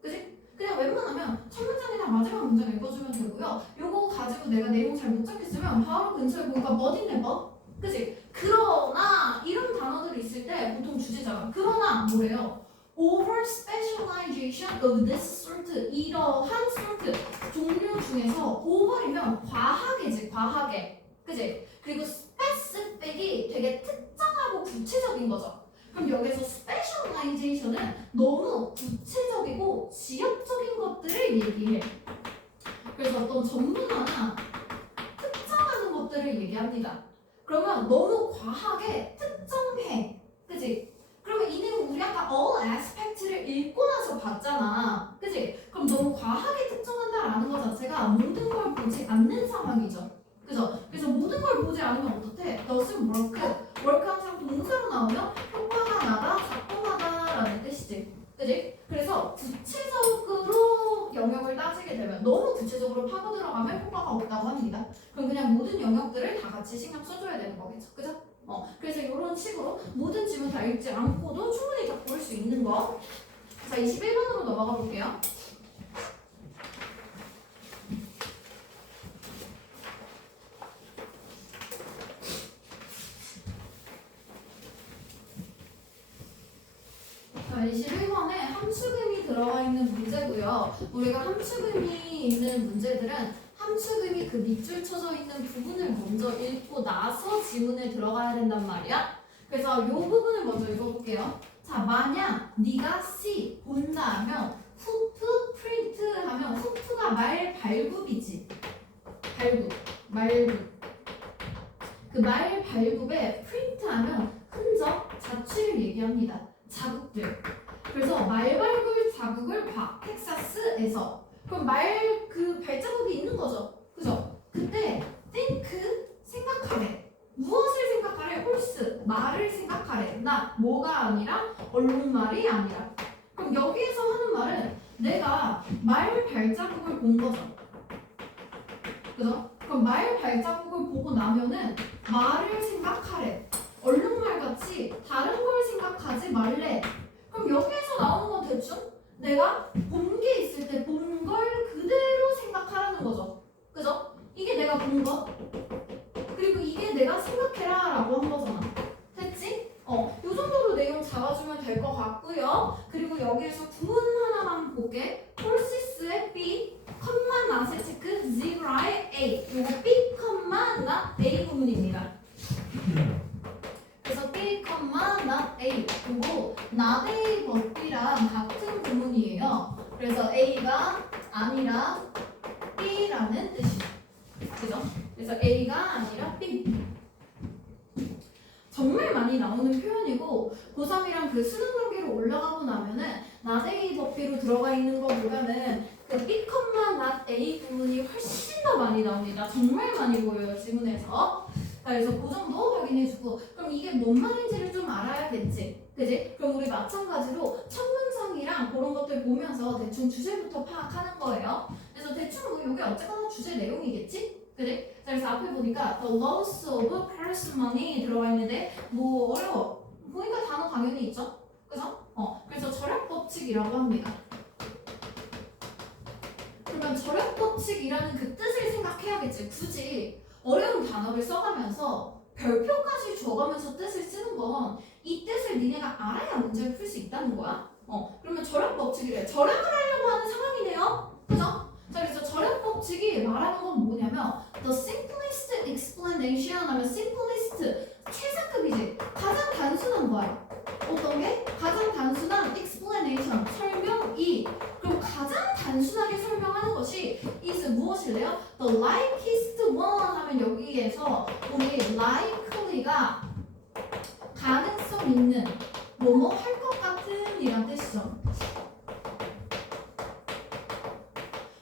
그지? 그냥 웬만하면 첫 문장이나 마지막 문장 읽어주면 되고요. 요거 가지고 내가 내용 잘 못 잡겠으면 바로 근처에 보니까 what 있네, what? 그지? 그러나 이런 단어들이 있을 때 보통 주제자가 그러나 뭐래요? over specialization of this sort, 이러한 sort 종류 중에서 over이면 과하게지, 과하게. 그지? 그리고 specific이 되게 특정하고 구체적인 거죠. 그럼 여기서 specialization은 너무 구체적이고 지역적인 것들을 얘기해. 그래서 어떤 전문화나 특정하는 것들을 얘기합니다. 그러면 너무 과하게 특정해. 그지? 그러면 이 내용 우리 아까 all aspect를 읽고 나서 봤잖아. 그지? 그럼 너무 과하게 특정한다라는 것 자체가 모든 걸 보지 않는 상황이죠. 그죠? 그래서 모든 걸 보지 않으면 어떻대? doesn't work. work 항상 동사로 나오면 효과가 나다, 작동하다라는 뜻이지. 그지? 그래서 구체적으로 영역을 따지게 되면 너무 구체적으로 파고 들어가면 효과가 없다고 합니다. 그럼 그냥 모든 영역들을 다 같이 신경 써줘야 되는 거겠죠. 그죠? 그래서 이런 식으로 모든 지문 다 읽지 않고도 충분히 다 볼 수 있는 거. 자, 21번으로 넘어가 볼게요. 21번에 함수금이 들어가 있는 문제고요. 우리가 함수금이 있는 문제들은 함수금이 그 밑줄 쳐져 있는 부분을 먼저 읽고 나서 지문에 들어가야 된단 말이야. 그래서 이 부분을 먼저 읽어볼게요. 자, 만약 네가 C 본다 하면 후프 프린트 하면 후프가 말 발굽이지. 발굽, 말굽. 그 말 발굽에 프린트 하면 흔적, 자취를 얘기합니다. 자국들. 그래서 말 발굴 자국을 봐. 텍사스에서. 그럼 말 그 발자국이 있는 거죠. 그죠? 그때 think 생각하래. 무엇을 생각하래? 홀스 말을 생각하래. 나 뭐가 아니라 얼룩말이 아니라. 그럼 여기에서 하는 말은 내가 말 발자국을 본 거죠. 그죠? 그럼 말 발자국을 보고 나면은 말을 생각하래. 얼룩말 같이 다른 걸 생각하지 말래. 그럼 여기에서 나오는 건 대충 내가 본 게 있을 때 본 걸 그대로 생각하라는 거죠. 그죠? 이게 내가 본 거. 그리고 이게 내가 생각해라 라고 한 거잖아. 됐지? 요 정도로 내용 잡아주면 될 것 같고요. 그리고 여기에서 구문 하나만 볼게. 홀시스의 B, 컴마 낫의 체크, zebra의 A. 요거 B, 컴마 낫 A 구문입니다. 그래서 B, not A. 그리고 not A but B랑 같은 구문이에요. 그래서 A가 아니라 B라는 뜻이에요. 그죠? 그래서 A가 아니라 B. 정말 많이 나오는 표현이고 고3이랑 그 수능 단계로 올라가고 나면은 not A but B로 들어가 있는 것보다는 그 B, not A 구문이 훨씬 더 많이 나옵니다. 정말 많이 보여요, 지문에서. 그래서 그 정도 확인해주고 그럼 이게 뭔 말인지를 좀 알아야겠지. 그지? 그럼 우리 마찬가지로 첫 문장이랑 그런 것들 보면서 대충 주제부터 파악하는 거예요. 그래서 대충 뭐 이게 어쨌거나 주제 내용이겠지? 그지? 그래서 앞에 보니까 the loss of parsimony 들어가 있는데 뭐 어려워. 보니까 단어 당연히 있죠? 그죠? 그래서 절약법칙이라고 합니다. 그러면 절약법칙이라는 그 뜻을 생각해야겠지. 굳이 어려운 단어를 써가면서 별표까지 줘가면서 뜻을 쓰는 건 이 뜻을 니네가 알아야 문제를 풀 수 있다는 거야. 그러면 절약법칙이래. 절약을 하려고 하는 상황이네요. 그죠? 자, 그래서 절약법칙이 말하는 건 뭐냐면 the simplest explanation 하면 simplest 최상급이지. 가장 단순한 거야. 어떤 게? 가장 단순한 explanation 설명이. 그럼 가장 단순하게 설명하는 것이 is 무엇일래요? The likeliest one 하면 여기에서 우리 likely가 가능성 있는 뭐뭐 할 것 같은 이란 뜻이죠.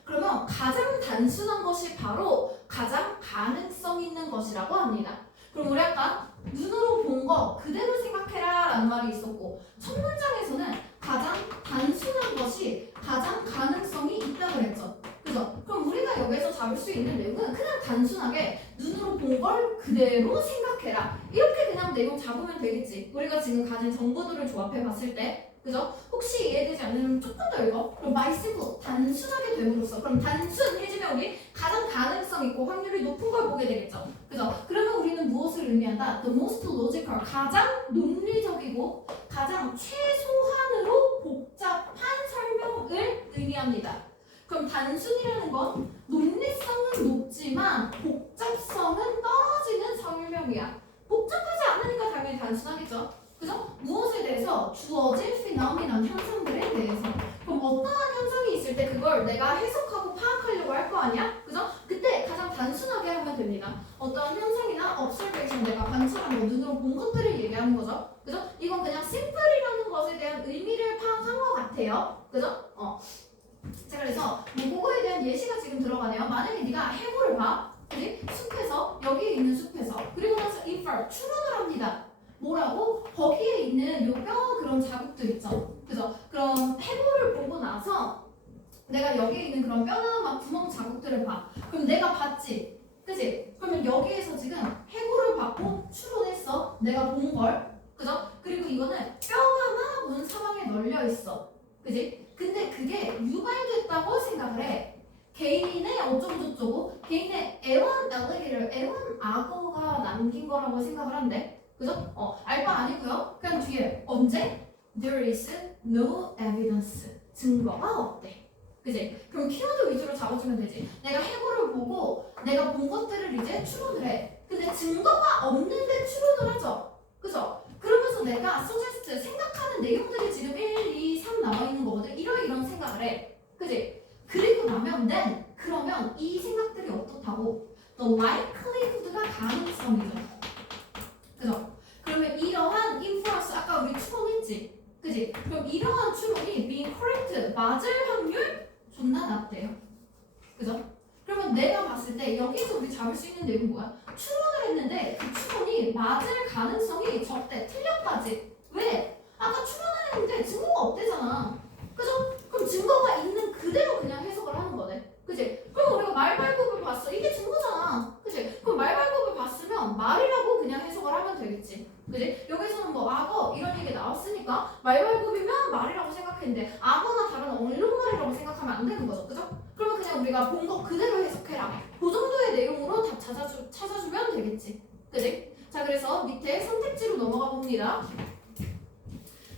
그러면 가장 단순한 것이 바로 가장 가능성 있는 것이라고 합니다. 그럼 우리 아까 눈으로 본 거 그대로 생각해라 라는 말이 있었고 첫 문장에서는 가장 단순한 것이 가장 가능성이 있다고 했죠. 그죠? 그럼 우리가 여기서 잡을 수 있는 내용은 그냥 단순하게 눈으로 본 걸 그대로 생각해라. 이렇게 그냥 내용 잡으면 되겠지. 우리가 지금 가진 정보들을 조합해 봤을 때. 그죠? 혹시 이해되지 않으면 조금 더 읽어. 그럼 my simple 단순하게 됨으로써 그럼 단순해지면 우리 가장 가능성 있고 확률이 높은 걸 보게 되겠죠. 그죠? 그러면 우리는 무엇을 의미한다? The most logical 가장 논리적이고 가장 최소한으로 복잡한 설명을 의미합니다. 그럼 단순이라는 건 논리성은 높지만 복잡성은 떨어지는 설명이야. 복잡하지 않으니까 당연히 단순하겠죠. 그죠? 무엇에 대해서? 주어진 피노미넌 현상들에 대해서. 그럼 어떠한 현상이 있을 때 그걸 내가 해석하고 파악하려고 할 거 아니야? 그죠? 그때 가장 단순하게 하면 됩니다. 어떠한 현상이나 observation 내가 관찰한 거, 눈으로 본 것들을 얘기하는 거죠. 그죠? 이건 그냥 simple이라는 것에 대한 의미를 파악한 것 같아요. 그죠? 자, 그래서 뭐 그거에 대한 예시가 지금 들어가네요. 만약에 네가 해골을 봐. 그지? 숲에서, 여기에 있는 숲에서. 그리고 나서 infer, 추론을 합니다. 뭐라고? 거기에 있는 요 뼈 그런 자국들 있죠. 그죠? 그럼 해골을 보고 나서 내가 여기에 있는 그런 뼈나 막 구멍 자국들을 봐. 그럼 내가 봤지? 그지? 그러면 여기에서 지금 해골을 봤고 추론했어. 내가 본 걸. 그죠? 그리고 이거는 뼈가 막 온 사방에 널려 있어. 그지? 근데 그게 유발됐다고 생각을 해. 개인의 어쩌고저쩌고 개인의 애완 알리게이터, 애완 악어가 남긴 거라고 생각을 한대. 그죠? 알 바 아니고요. 그냥 뒤에 언제? There is no evidence. 증거가 없대. 그지? 그럼 키워드 위주로 잡아주면 되지. 내가 해고를 보고 내가 본 것들을 이제 추론을 해. 근데 증거가 없는데 추론을 하죠. 그죠? 그러면서 내가 suggest 생각하는 내용들이 지금 1, 2, 3 나와 있는 거거든. 이런 생각을 해. 그지? 그리고 나면 then 그러면 이 생각들이 어떻다고? The likelihood가 가능성이죠. 그죠? 그러면 이러한 inference 아까 우리 추론했지. 그지? 그럼 이러한 추론이 being correct 맞을 확률 존나 낮대요. 그죠? 그러면 내가 봤을 때 여기서 우리 잡을 수 있는 내용은 뭐야? 추론을 했는데 그 추론이 맞을 가능성이 적대, 틀렸다지. 왜? 아까 추론을 했는데 증거가 없대잖아. 그죠? 그럼 증거가 있는 그대로 그냥 해석을 하는 거네. 그지? 그럼 우리가 말발굽을 봤어. 이게 증거잖아. 그지? 그럼 말발굽을 봤으면 말이라고 그냥 해석을 하면 되겠지. 그지? 여기서는 뭐 악어 이런 얘기 나왔으니까 말발굽이면 말이라고 생각했는데 악어나 다른 얼룩말이라고 생각하면 안 되는 거죠. 그죠? 그러면 그냥 우리가 본 거 그대로 해석해라. 그 정도의 내용으로 답 찾아주면 되겠지. 그지? 자, 그래서 밑에 선택지로 넘어가 봅니다.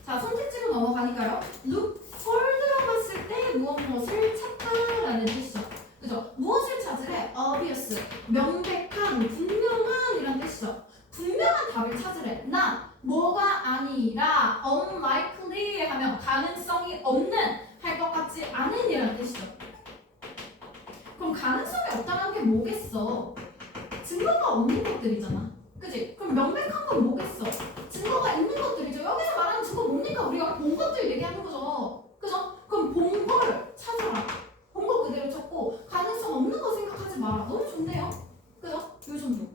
자, 선택지로 넘어가니까요. look for 들어갔을 때 무엇을 찾다라는 뜻이죠. 그죠? 무엇을 찾으래? obvious, 명백한, 분명한 이란 뜻이죠. 분명한 답을 찾으래. 나 뭐가 아니라 unlikely 하면 가능성이 없는, 할 것 같지 않은 이란 뜻이죠. 그럼 가능성이 없다는 게 뭐겠어? 증거가 없는 것들이잖아. 그지? 그럼 명백한 건 뭐겠어? 증거가 있는 것들이죠. 여기서 말하는 증거 뭡니까? 우리가 본 것들 얘기하는 거죠. 그죠? 그럼 본 걸 찾아라. 본 거 그대로 찾고 가능성 없는 거 생각하지 마라. 너무 좋네요. 그죠? 요 정도.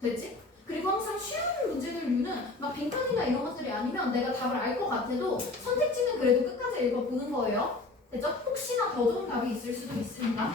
됐지? 그리고 항상 쉬운 문제들 류는 막 빈칸이나 이런 것들이 아니면 내가 답을 알 것 같아도 선택지는 그래도 끝까지 읽어보는 거예요. 됐죠? 혹시나 더 좋은 답이 있을 수도 있으니까.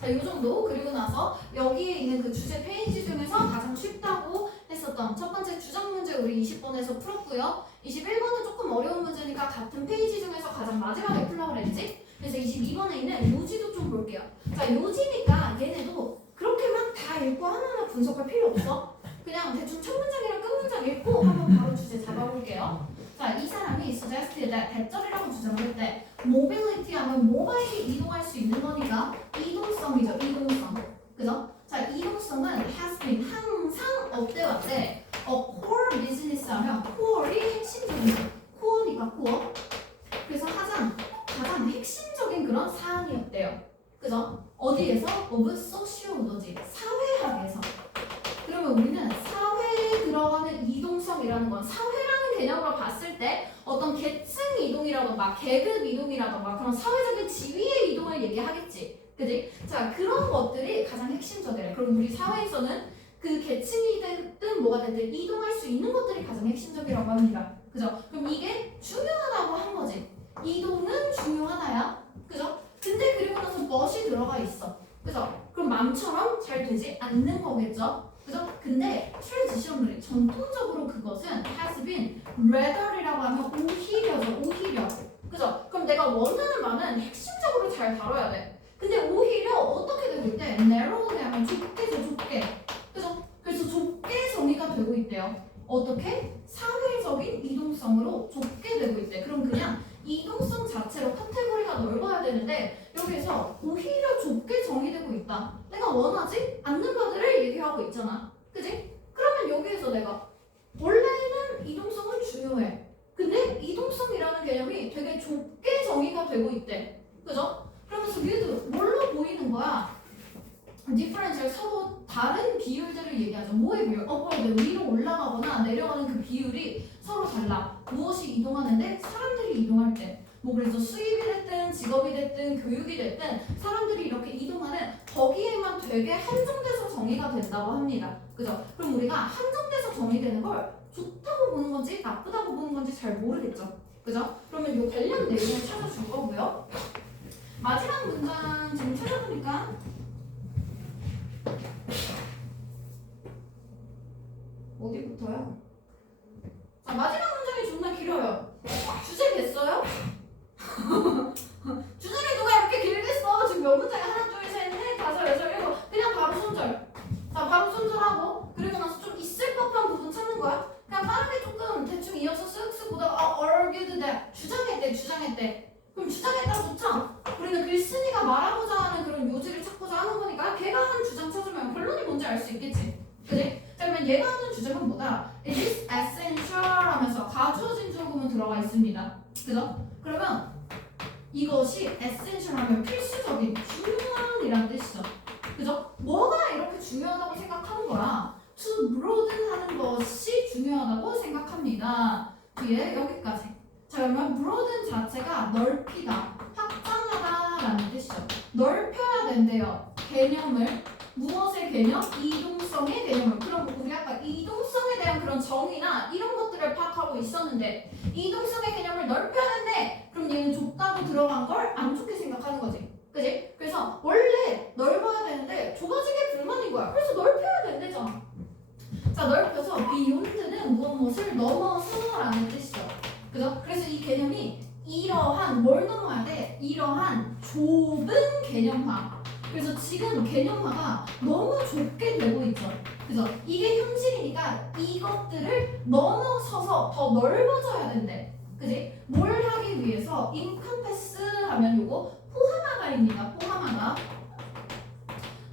자, 이 정도. 그리고 나서 여기에 있는 그 주제 페이지 중에서 가장 쉽다고 했었던 첫 번째 주정 문제 우리 20번에서 풀었고요. 21번은 조금 어려운 문제니까 같은 페이지 중에서 가장 마지막에 풀라고 그랬지? 그래서 22번에 있는 요지도 좀 볼게요. 자, 요지니까 얘네도 그렇게 막 다 읽고 하나하나 분석할 필요 없어. 그냥 대충 첫 문장이랑 끝 문장 읽고 한번 바로 주제 잡아볼게요. 자, 이 사람이 suggested that 대절이라고 주장을 했대. mobility 하면 모바일이 이동할 수 있는 거니까 이동성이죠. 이동성. 그죠? 자, 이동성은 has been 항상 어때왔대. core business 하면 core이 핵심적이죠. core니까 core. 그래서 가장 핵심적인 그런 사안이었대요. 그죠? 어디에서? of sociology. 사회학에서. 그러면 우리는 사회에 들어가는 이동성이라는 건 사회라는 개념으로 봤을 때 어떤 계층 이동이라던가 계급 이동이라던가 그런 사회적인 지위의 이동을 얘기하겠지. 그지? 자, 그런 것들이 가장 핵심적이래. 그럼 우리 사회에서는 그 계층이 됐든 뭐가 됐든 이동할 수 있는 것들이 가장 핵심적이라고 합니다. 그죠? 그럼 이게 중요하다고 한 거지. 이동은 중요하다야. 그죠? 근데 그리고 나서 멋이 들어가 있어. 그죠? 그럼 맘처럼 잘 되지 않는 거겠죠? 그죠? 근데 트랜지션들이 전통적으로 그것은 has been rather이라고 하면 오히려죠. 오히려. 그죠? 그럼 내가 원하는 말은 핵심적으로 잘 다뤄야 돼. 근데 오히려 어떻게 되고 있대? narrowly 하면 좁게죠. 좁게. 그죠? 그래서 좁게 정의가 되고 있대요. 어떻게? 사회적인 이동성으로 좁게 되고 있대. 그럼 그냥 이동성 자체로 카테고리가 넓어야 되는데 여기서 오히려 좁게 정의되고 있다. 내가 원하지 않는 바들을 얘기하고 있잖아. 그지? 그러면 여기에서 내가 원래는 이동성은 중요해. 근데 이동성이라는 개념이 되게 좁게 정의가 되고 있대. 그죠? 그러면서 위에도 뭘로 보이는 거야? 디퍼런셜 서로 다른 비율들을 얘기하죠. 뭐의 비율? 업워드 위로 올라가거나 내려가는 그 비율이 서로 달라. 무엇이 이동하는데? 사람들이 이동할 때. 뭐 그래서 수입이 됐든 직업이 됐든 교육이 됐든 사람들이 이렇게 이동하는 거기에만 되게 한정돼서 정의가 된다고 합니다. 그죠? 그럼 우리가 한정돼서 정의되는 걸 좋다고 보는 건지 나쁘다고 보는 건지 잘 모르겠죠. 그죠? 그러면 이 관련 내용을 찾아줄 거고요. 마지막 문장 지금 찾아보니까 어디부터요? 자, 마지막 문장이 존나 길어요. 주제 됐어요? 주제를 누가 이렇게 길게 써? 지금 몇 문장이 하나, 둘, 셋, 넷, 다섯, 여섯, 일곱. 그냥 바로 손절. 자, 바로 손절하고 그리고 나서 좀 있을 법한 부분 찾는 거야. 그냥 빠르게 조금 대충 이어서 쓱쓱 보다가 argued that 주장했대. 그럼 주장했다고 좋죠? 우리는 글쓴이가 말하고자 하는 그런 요지를 찾고자 하는 거니까 걔가 한 주장 찾으면 결론이 뭔지 알 수 있겠지. 그지? 자, 그러면 얘가 하는 주장은 뭐다? It is essential 하면서 가주어진 주어구문 들어가 있습니다. 그죠? 그러면 이것이 essential 하면 필수적인, 중요한이라는 뜻이죠. 그죠? 뭐가 이렇게 중요하다고 생각하는 거야? To broaden 하는 것이 중요하다고 생각합니다. 뒤에 여기까지. 자, 그러면 broaden 자체가 넓히다, 확장하다라는 뜻이죠. 넓혀야 된대요. 개념을. 무엇의 개념? 이동성의 개념을. 그럼 우리 아까 이동성에 대한 그런 정의나 이런 것들을 파악하고 있었는데 이동성의 개념을 넓혀야 된대. 그럼 얘는 좁다고 들어간 걸 안 좋게 생각하는 거지. 그지? 그래서 원래 넓어야 되는데 좁아진 게 불만인 거야. 그래서 넓혀야 된대잖아. 자, 넓혀서 beyond는 무엇을 넘어서라는 뜻이죠. 그죠? 그래서 이 개념이 이러한 뭘 넘어야 돼? 이러한 좁은 개념화. 그래서 지금 개념화가 너무 좁게 되고 있죠. 그래서 이게 현실이니까 이것들을 넘어서서 더 넓어져야 된대. 그지? 뭘 하기 위해서 encompass 하면 요거 포함하다입니다.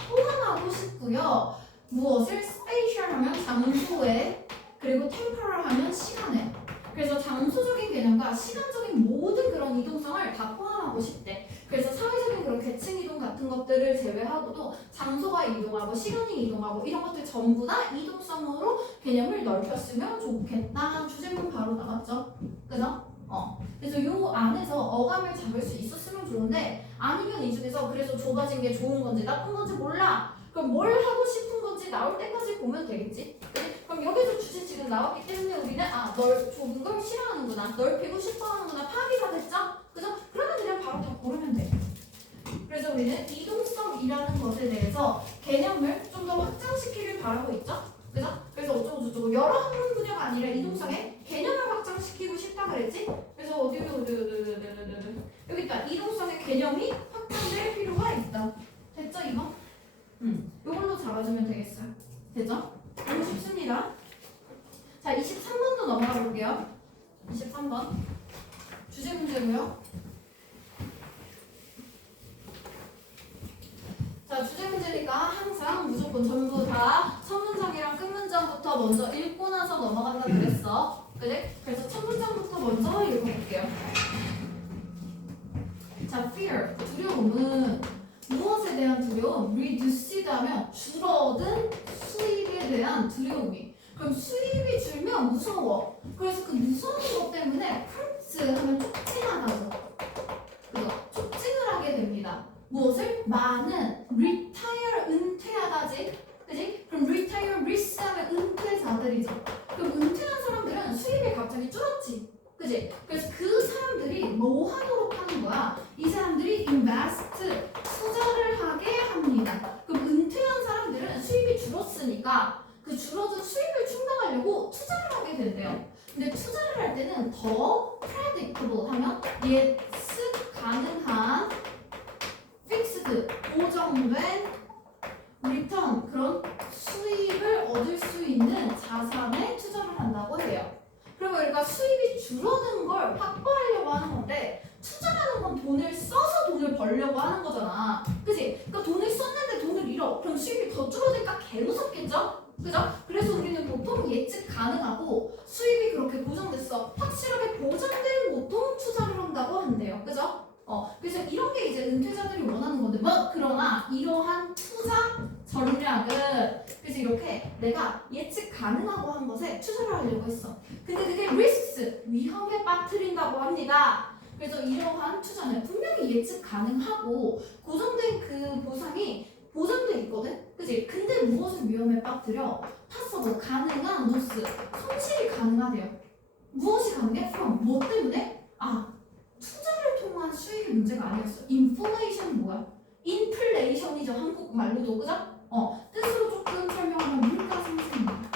포함하고 싶고요. 무엇을 spatial 하면 장소에, 그리고 temporal 하면 시간에. 그래서 장소적인 개념과 시간적인 모든 그런 이동성을 다 포함하고 싶대. 그래서 사회적인 그런 계층 이동 같은 것들을 제외하고도 장소가 이동하고 시간이 이동하고 이런 것들 전부 다 이동성으로 개념을 넓혔으면 좋겠다. 주제문 바로 나왔죠. 그죠? 그래서 요 안에서 어감을 잡을 수 있었으면 좋은데 아니면 이 중에서 그래서 좁아진 게 좋은 건지 나쁜 건지 몰라. 그럼 뭘 하고 싶은 건지 나올 때까지 보면 되겠지? 그럼 여기서 주제 지금 나왔기 때문에 우리는 좁은 걸 싫어하는구나, 넓히고 싶어하는구나 파악이 다 됐죠? 그죠? 그러면 그냥 바로 다 고르면 돼. 그래서 우리는 이동성이라는 것에 대해서 개념을 좀 더 확장시키길 바라고 있죠? 그죠? 그래서 어쩌고저쩌고 여러 학문 분야가 아니라 이동성의 개념을 확장시키고 싶다 그랬지? 그래서 어디 여기 있다. 이동성의 개념이 확장될 필요가 있다. 됐죠 이거? 요걸로 잡아주면 되겠어요. 됐죠? 너무 쉽습니다. 자, 23번도 넘어가 볼게요. 23번 주제 문제고요. 자, 주제 문제니까 항상 무조건 전부 다 첫 문장이랑 끝 문장부터 먼저 읽고 나서 넘어간다 그랬어. 그래? 그래서 첫 문장부터 먼저 읽어볼게요. 자, fear, 두려움은 무엇에 대한 두려움? reduced 하면 줄어든 수입에 대한 두려움이. 그럼 수입이 줄면 무서워. 그래서 그 무서운 것 때문에 hurts 하면 촉진하다고. 그래서 촉진을 하게 됩니다. 무엇을? 많은 retire 은퇴하다지. 그지? 그럼 retire risk 하면 은퇴자들이죠. 그럼 은퇴한 사람들은 수입이 갑자기 줄었지. 그지? 그래서 그 사람들이 뭐 하도록 하는 거야? 이 사람들이 invest, 투자를 하게 합니다. 그럼 은퇴한 사람들은 수입이 줄었으니까 그 줄어든 수입을 충당하려고 투자를 하게 된대요. 근데 투자를 할 때는 더 predictable 하면 예측 가능한 fixed, 고정된 return, 그런 수입을 얻을 수 있는 자산에 투자를 한다고 해요. 그러면 우리가 수입이 줄어든 걸 확보하려고 하는 건데 투자하는 건 돈을 써서 돈을 벌려고 하는 거잖아. 그치? 그러니까 돈을 썼는데 돈을 잃어. 그럼 수입이 더 줄어들까 개무섭겠죠? 그죠? 그래서 우리는 보통 예측 가능하고 수입이 그렇게 고정됐어. 확실하게 보장된 보통 투자를 한다고 한대요. 그죠? 그래서 이런 게 이제 은퇴자들이 원하는 건데 그러나 이러한 투자 전략은 그래서 이렇게 내가 예측 가능하고 한 것에 투자를 하려고 했어. 근데 그게 risks, 위험에 빠뜨린다고 합니다. 그래서 이러한 투자는 분명히 예측 가능하고 고정된 그 보상이 보장돼 있거든? 그치? 근데 무엇을 위험에 빠뜨려? possible, 가능한 loss, 손실이 가능하대요. 무엇이 가능해? from, 뭐 때문에? 투자를 통한 수익의 문제가 아니었어. 인플레이션 뭐야? 인플레이션이죠. 한국말로도. 그죠? 뜻으로 조금 설명하면 물가 상승입니다.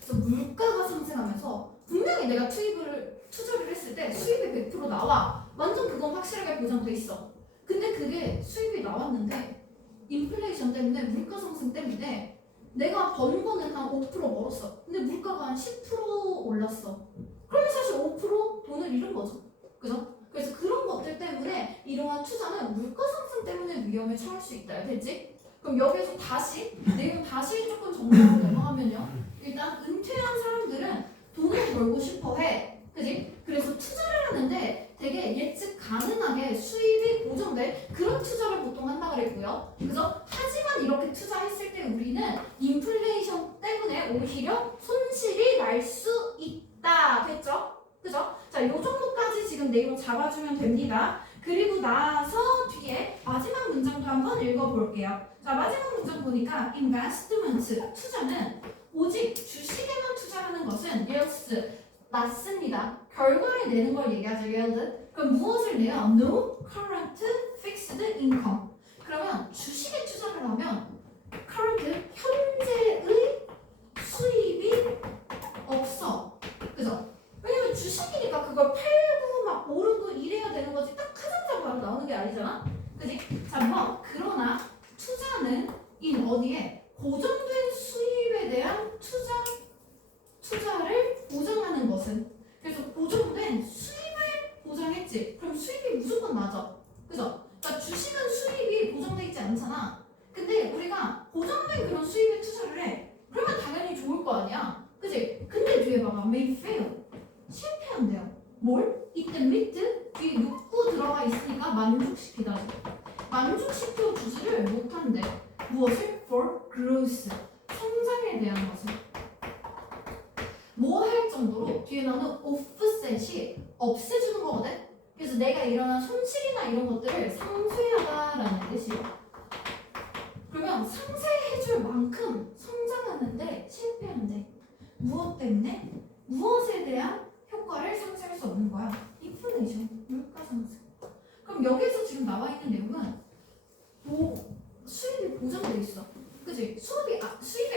그래서 물가가 상승하면서 분명히 내가 투자를 했을 때 수입이 100% 나와. 완전 그건 확실하게 보장돼 있어. 근데 그게 수입이 나왔는데 인플레이션 때문에 물가 상승 때문에 내가 번 거는 한 5% 벌었어. 근데 물가가 한 10% 올랐어. 그러면 사실 5% 돈을 잃은 거죠. 그죠? 그래서 그런 것들 때문에 이러한 투자는 물가 상승 때문에 위험에 처할 수 있다. 됐지? 그럼 여기서 다시 내용 다시 조금 정리하고 넘어가면요. 일단 은퇴한 사람들은 돈을 벌고 싶어 해. 그지? 그래서 투자를 하는데 되게 예측 가능하게 수입이 고정돼. 그런 투자를 보통 한다 그랬고요. 그래서 하지만 이렇게 투자했을 때 우리는 인플레이션 때문에 오히려 손실이 날 수 있다. 됐죠? 그죠? 자, 요 정도까지 지금 내용 잡아주면 됩니다. 그리고 나서 뒤에 마지막 문장도 한번 읽어볼게요. 자, 마지막 문장 보니까 investment, 투자는 오직 주식에만 투자하는 것은 yields, 낮습니다. 결과를 내는 걸 얘기하죠, yield. 그럼 무엇을 내요? No current fixed income. 그러면 주식에 투자를 하면 current, 현재의 수입이 없어. 그죠? 왜냐면 주식이니까 그걸 팔고 막 오르고 이래야 되는 거지 딱 하자마자 바로 나오는 게 아니잖아. 그지? 자, 뭐 그러나 투자는 이 어디에 고정된 수입에 대한 투자를 보장하는 것은 그래서 고정된 수입을 보장했지. 그럼 수입이 무조건 맞아. 그죠? 그러니까 주식은 수입이 보장돼 있지 않잖아. 근데 우리가 고정된 그런 수입에 투자를 해. 그러면 당연히 좋을 거 아니야. 그지? 근데 뒤에 봐봐. may fail. 실패한대요. 뭘? 이때 미트 뒤에 욕구 들어가 있으니까 만족시키다. 만족시켜 주지를 못한대. 무엇을? for growth. 성장에 대한 것을. 뭐 할 정도로 뒤에 나오는 offset이 없애주는 거거든. 그래서 내가 일어난 손실이나 이런 것들을 상쇄하다라는 뜻이야. 그러면 상쇄해줄 만큼 성장하는데 실패한대. 무엇 때문에? 무엇에 대한 효과를 상쇄할 수 없는 거야? 인플레이션, 물가 상승. 그럼 여기서 지금 나와 있는 내용은 수입이 보장돼 있어. 그치? 수입이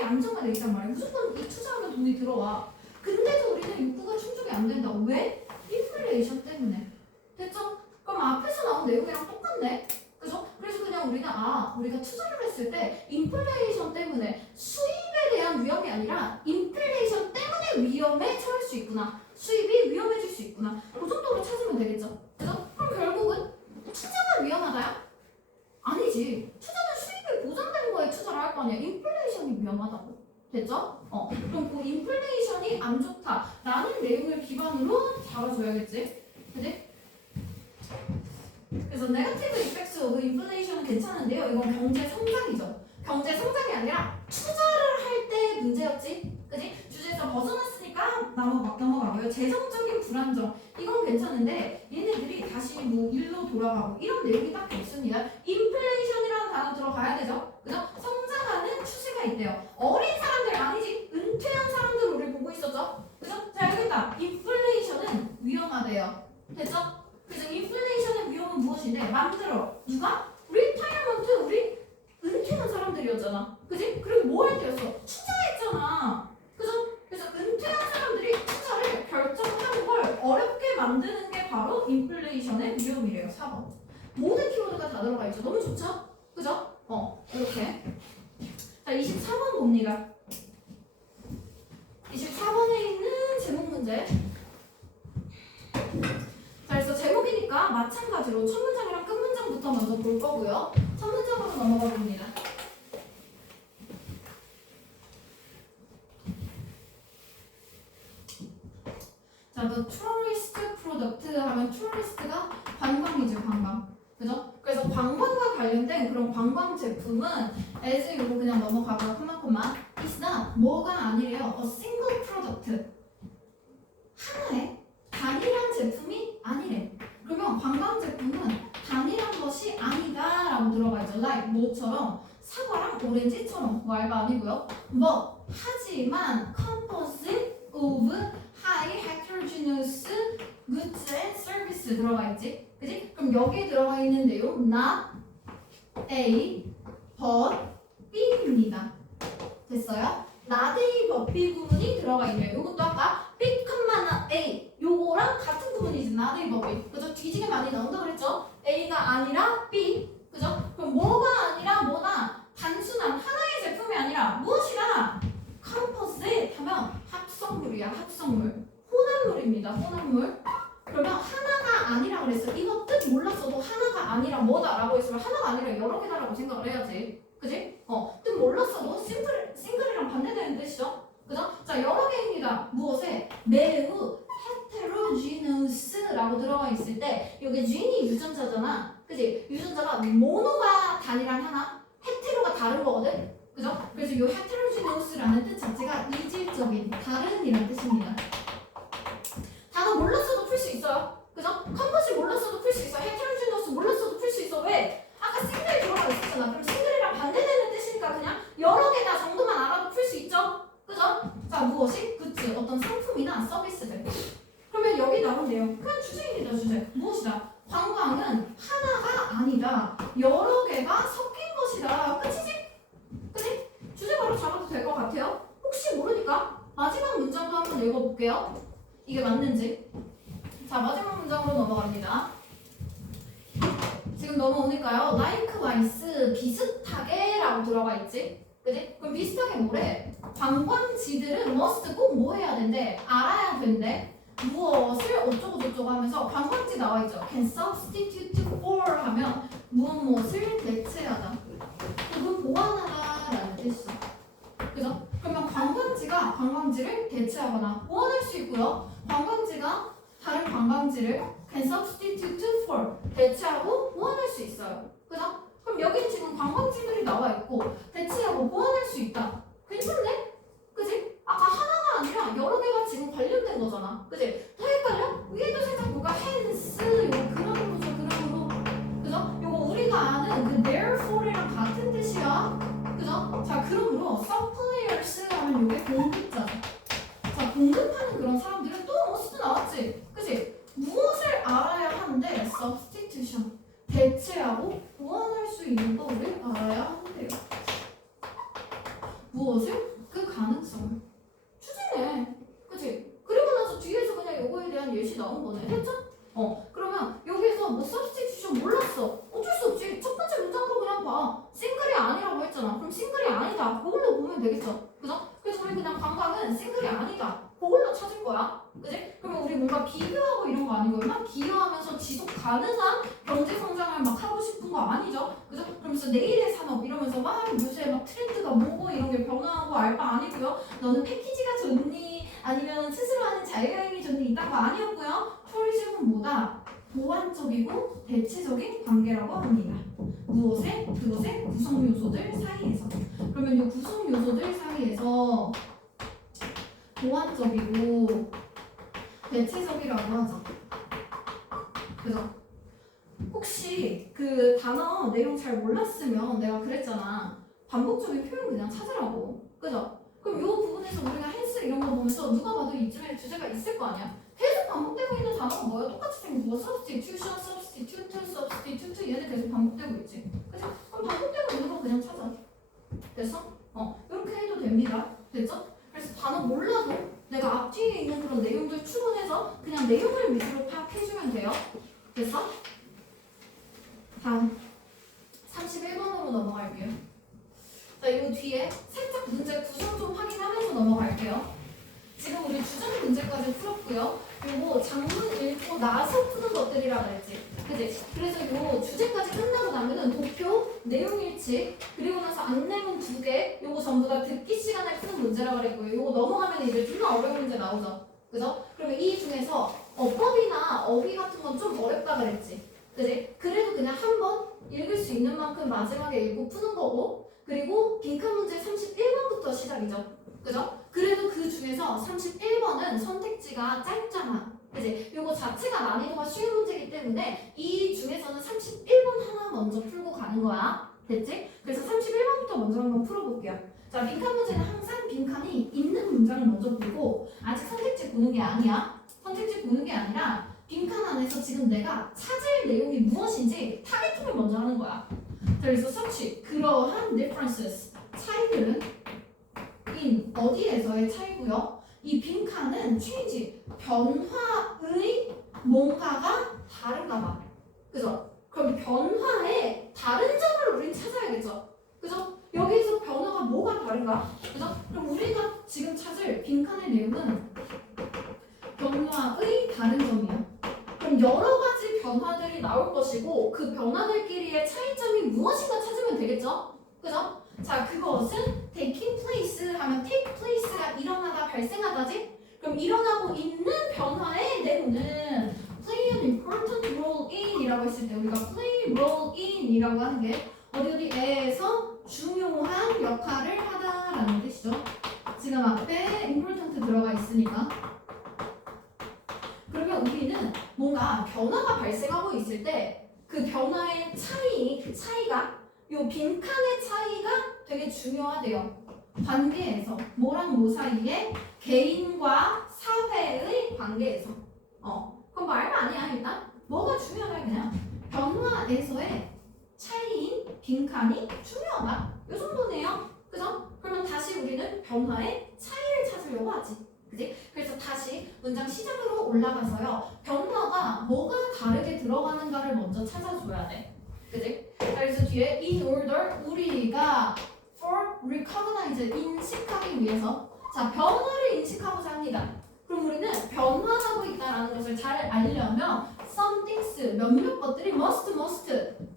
안정화돼 있단 말이야. 무조건 이 투자하면 돈이 들어와. 근데도 우리는 욕구가 충족이 안 된다. 왜? 인플레이션 때문에. 됐죠? 그럼 앞에서 나온 내용이랑 똑같네. 그죠? 그래서 그냥 우리는 우리가 투자를 했을 때 인플레이션 때문에 수입에 대한 위험이 아니라 인플레이션 때문에 위험에 처할 수 있구나. 수입이 위험해질 수 있구나. 그 정도로 찾으면 되겠죠? 그죠? 그럼 결국은 투자가 위험하다요? 아니지. 투자는 수입이 보장된 거에 투자를 할 거 아니야. 인플레이션이 위험하다고. 됐죠? 그럼 그 인플레이션이 안 좋다라는 내용을 기반으로 잡아줘야겠지? 그지? 그래서 네거티브 이펙트 오브 인플레이션은 괜찮은데요. 이건 경제 성장이죠. 경제 성장이 아니라 투자를 할 때 문제였지. 그지? 주제에서 벗어났으니까 넘어가고요. 재정적인 불안정 이건 괜찮은데 얘네들이 다시 뭐 일로 돌아가고 이런 내용이 딱히 없습니다. 인플레이션이라는 단어 들어가야 되죠. 그죠? 성장하는 추세가 있대요. 어린 사람들 아니지. 은퇴한 사람들 우리 보고 있었죠. 그죠? 자, 여기 있다. 인플레이션은 위험하대요. 됐죠? 그래서 인플레이션의 위험은 무엇인데 만들어 누가? 리타이어먼트 우리 은퇴한 사람들이었잖아. 그지? 그리고 뭐 할 때였어? 투자했잖아. 그죠? 그래서 은퇴한 사람들이 투자를 결정하는 걸 어렵게 만드는 게 바로 인플레이션의 위험이래요. 4번. 모든 키워드가 다 들어가 있죠. 너무 좋죠? 그죠? 이렇게. 자, 24번 봅니다. 24번에 있는 제목 문제. 자, 그래서 제목이니까 마찬가지로 첫 문장이랑 끝 문장부터 먼저 볼 거고요. 첫 문장으로 넘어가 봅니다. 자, the tourist product 하면 tourist가 관광이죠, 관광. 그죠? 그래서 관광과 관련된 그런 관광 제품은 as 이거 그냥 넘어가고요. is not 뭐가 아니래요. a single product. 하나의 단일한 제품이 아니래. 그러면 관광 제품은 단일한 것이 아니다라고 들어가 있죠. like 뭐처럼 사과랑 오렌지처럼 뭐 알바 아니고요. 뭐 하지만 composite of high heterogeneous goods and service 들어가 있지. 그지? 그럼 여기에 들어가 있는 내용 not A but B입니다. 됐어요? not A but B 구문이 들어가 있네요. 이것도 아까 B, A 요거랑 같은 구문이지. not A but B. 그죠? 뒤지게 많이 나온다 그랬죠? A가 아니라 B. 그죠? 그럼 뭐가 아니라 뭐나 단순한 하나의 제품이 아니라 무엇이라? composite 하면 합성물이야. 합성물. 혼합 혼합물입니다. 혼합물. 그러면 하나가 아니라 그랬어. 이거 뜻 몰랐어도 하나가 아니라 뭐다라고 했으면 하나가 아니라 여러 개다라고 생각을 해야지. 그지? 뜻 몰랐어도 싱글이랑 반대되는 뜻이죠. 그죠? 자, 여러 개입니다. 무엇에? 매우 heterogeneous라고 들어가 있을 때 여기 gene이 유전자잖아. 그지? 유전자가 모노가 단위랑 하나, 헤테로가 다른 거거든. 그죠? 그래서 이 heterogeneous라는 뜻 자체가 이질적인, 다른이라는 뜻입니다. 단어 몰랐어도 풀 수 있어요. 그죠? 컨버지 몰랐어도 풀 수 있어. heterogeneous 몰랐어도 풀 수 있어. 왜? 아까 싱글 들어가 있었잖아. 그럼 싱글이랑 반대되는 뜻이니까 그냥 여러 개다 정도만 알아도 풀 수 있죠? 그죠? 자, 무엇이? 굿즈, 어떤 상품이나 서비스들. 그러면 여기 나온 내용, 그냥 주제입니다. 주제. 무엇이다? 관광은 하나가 아니다. 여러 개가 섞인 것이다. 끝이지? 그치? 주제 바로 잡아도 될 것 같아요. 혹시 모르니까 마지막 문장도 한번 읽어볼게요. 이게 맞는지. 자, 마지막 문장으로 넘어갑니다. 지금 넘어오니까요. likewise, 비슷하게 라고 들어가 있지. 그지? 그럼 비슷하게 뭐래? 관광지들은 must 꼭 뭐 해야 된대? 알아야 된대. 무엇을 어쩌고 저쩌고 하면서 관광지 나와 있죠. can substitute for 하면 무엇을 대체하다. 혹은 보완하다라는 뜻이죠. 그죠? 그러면 관광지가 관광지를 대체하거나 보완할 수 있고요. 관광지가 다른 관광지를 can substitute for 대체하고 보완할 수 있어요. 그죠? 그럼 여긴 지금 관광지들이 나와 있고 대체하고 보완할 수 있다. 괜찮네? 그지? 아까 하나가 아니라 여러 개가 지금 관련된 거잖아. 그지? 더 헷갈려? 위에도 살짝 뭐가 hence 요거 그람으로죠. 그람으로. 그죠? 요거 우리가 아는 그 therefore이랑 같은 뜻이야. 그죠? 자, 그러므로 suppliers 하면 요게 공급자죠. 자, 공급하는 그런 사람들은 또 must 나왔지. 그지? 무엇을 알아야 하는데 substitution 대체하고 보완할 수 있는 거를 알아야 하는데요. 무엇을? 그 가능성을. 추진해. 그치? 그리고 나서 뒤에서 그냥 요거에 대한 예시 나온 거네. 됐죠? 그러면 여기에서 뭐 substitution 몰랐어. 어쩔 수 없지. 첫 번째 문장으로 그냥 봐. 싱글이 아니라고 했잖아. 그럼 싱글이 아니다. 그걸로 보면 되겠죠? 그죠? 그래서 우리 그냥 관광은 싱글이 아니다. 그걸로 찾을 거야. 그지? 그러면 우리 뭔가 비교하고 이런 거 아니고 막 기여하면서 지속 가능한 경제 성장을 막 하고 싶은 거 아니죠? 그죠? 그러면서 내일의 산업 이러면서 막 요새 막 트렌드가 뭐고 이런 게 변화하고 알 바 아니고요. 너는 패키지가 좋니? 아니면 스스로 하는 자유여행이 좋니? 이딴 거 아니었고요. tourism은 뭐다? 보완적이고 대체적인 관계라고 합니다. 무엇의? 그것의 구성 요소들 사이에서. 그러면 이 구성 요소들 사이에서 보완적이고 대체적이라고 하죠. 그죠? 혹시 그 단어 내용 잘 몰랐으면 내가 그랬잖아. 반복적인 표현 그냥 찾으라고. 그죠? 그럼 이 부분에서 우리가 헬스 이런 거 보면서 누가 봐도 이쯤에 주제가 있을 거 아니야. 계속 반복되고 있는 단어가 뭐야? 똑같이 생긴 뭐 substitution, substitute, substitute 얘네 계속 반복되고 있지. 그죠? 그럼 반복되고 있는 거 그냥 찾아. 됐어? 이렇게 해도 됩니다. 됐죠? 그래서 단어 몰라도 내가 앞뒤에 있는 그런 내용들 추론해서 그냥 내용을 위주로 파악해주면 돼요. 됐어? 다음 31번으로 넘어갈게요. 자, 이 뒤에 살짝 문제 구성 좀 확인하면서 넘어갈게요. 지금 우리 주전 문제까지 풀었고요. 그리고 장문 읽고 나서 푸는 것들이라 그랬지. 그지? 그래서 이 주제까지 끝나고 나면은 도표, 내용 일치, 그리고 나서 안내문 2개, 요거 전부 다 듣기 시간에 푸는 문제라 그랬고요. 요거 넘어가면 이제 존나 어려운 문제 나오죠. 그죠? 그러면 이 중에서 어법이나 어휘 같은 건 좀 어렵다 그랬지. 그지? 그래도 그냥 한번 읽을 수 있는 만큼 마지막에 읽고 푸는 거고, 그리고 빈칸 문제 31번부터 시작이죠. 그죠? 그래도 그 중에서 31번은 선택지가 짧잖아. 그지? 요거 자체가 난이도가 쉬운 문제이기 때문에 이 중에서는 31번 하나 먼저 풀고 가는 거야. 됐지? 그래서 31번부터 먼저 한번 풀어볼게요. 자, 빈칸 문제는 항상 빈칸이 있는 문장을 먼저 풀고 아직 선택지 보는 게 아니야. 선택지 보는 게 아니라 빈칸 안에서 지금 내가 찾을 내용이 무엇인지 타겟팅을 먼저 하는 거야. 자, 그래서 search 그러한 differences 차이들은 in 어디에서의 차이고요. 이 빈칸은 change 변화의 뭔가가 다른가 봐. 그죠? 그럼 변화의 다른 점을 우린 찾아야겠죠. 그죠? 여기서 변화가 뭐가 다른가? 그죠? 그럼 우리가 지금 찾을 빈칸의 내용은 변화 그럼 여러 가지 변화들이 나올 것이고 그 변화들끼리의 차이점이 무엇인가 찾으면 되겠죠? 그죠? 자, 그것은 taking place 하면 take place가 일어나다 발생하다지? 그럼 일어나고 있는 변화의 내용은 play an important role in 이라고 했을 때 우리가 play role in 이라고 하는 게 어디에서 중요한 역할을 하다라는 뜻이죠. 지금 앞에 important 들어가 있으니까. 그러면 우리는 뭔가 변화가 발생하고 있을 때 그 변화의 차이가 요 빈칸의 차이가 되게 중요하대요. 관계에서 뭐랑 뭐 사이에 개인과 사회의 관계에서 그럼 말도 아니야. 일단 뭐가 중요하다 그냥 변화에서의 차이인 빈칸이 중요하다. 요 정도네요. 그죠? 그러면 다시 우리는 변화의 차이를 찾으려고 하지. 그지? 그래서 다시 문장 시작으로 올라가서요. 변화가 뭐가 다르게 들어가는가를 먼저 찾아줘야 돼. 그지? 자, 그래서 뒤에 in order 우리가 for recognize 인식하기 위해서 자 변화를 인식하고자 합니다. 그럼 우리는 변화하고 있다는 것을 잘 알려면 some things 몇몇 것들이 must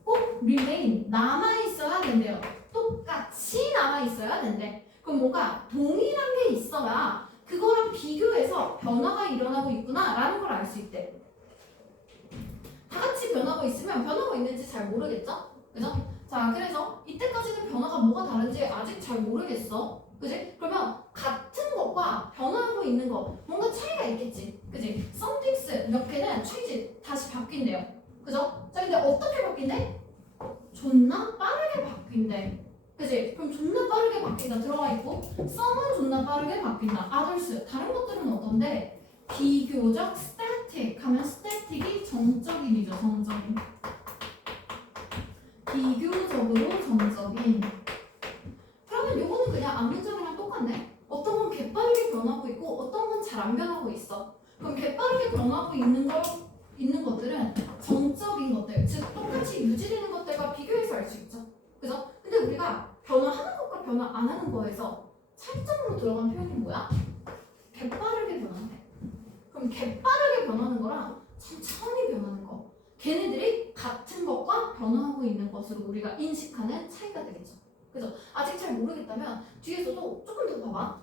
꼭 remain 남아있어야 된대요. 똑같이 남아있어야 된대. 그럼 뭔가 동일한 게 있어야 그거랑 비교해서 변화가 일어나고 있구나 라는 걸 알 수 있대. 다 같이 변하고 있으면 변하고 있는지 잘 모르겠죠? 그죠? 자, 그래서 이때까지는 변화가 뭐가 다른지 아직 잘 모르겠어. 그지? 그러면 같은 것과 변화하고 있는 거 뭔가 차이가 있겠지. 그지? some things 몇 개는 change 다시 바뀐대요. 그죠? 자, 근데 어떻게 바뀐대? 존나 빠르게 바뀐대. 그지? 그럼 존나 빠르게 바뀐다 들어가 있고 some은 존나 빠르게 바뀐다. others 다른 것들은 어떤데? 비교적 static 하면 static이 정적인이죠. 정적인. 비교적으로 정적인. 그러면 요거는 그냥 앞문장이랑 똑같네. 어떤 건 개빠르게 변하고 있고 어떤 건 잘 안 변하고 있어. 그럼 개빠르게 변하고 있는 것들은 정적인 것들, 즉 똑같이 유지되는 것들과 비교해서 알 수 있죠. 그죠? 근데 우리가 변화하는 것과 변화 안 하는 거에서 차이점으로 들어간 표현이 뭐야? 개빠르게 변하는. 그럼 개빠르게 변하는 거랑 천천히 변하는 거. 걔네들이 같은 것과 변화하고 있는 것으로 우리가 인식하는 차이가 되겠죠. 그죠? 아직 잘 모르겠다면 뒤에서도 조금 더 봐봐.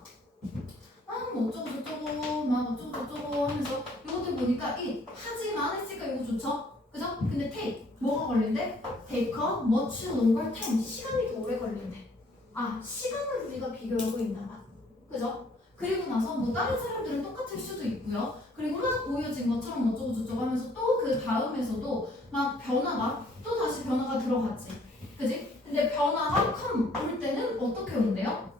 뭐 어쩌고 저쩌고 막 어쩌고 저쩌고 하면서 이것들 보니까 이 하지만 했으니까 이거 좋죠? 그죠? 근데 take 뭐가 걸린대? take a much longer time 시간이 더 오래 걸린대. 아 시간을 우리가 비교하고 있나 봐. 그죠? 그리고 나서 뭐 다른 사람들은 똑같을 수도 있고요. 그리고 막 보여진 것처럼 어쩌고 저쩌고 하면서 또 그 다음에서도 막 변화가 또 다시 변화가 들어갔지. 그지? 근데 변화가 올 때는 어떻게 온대요?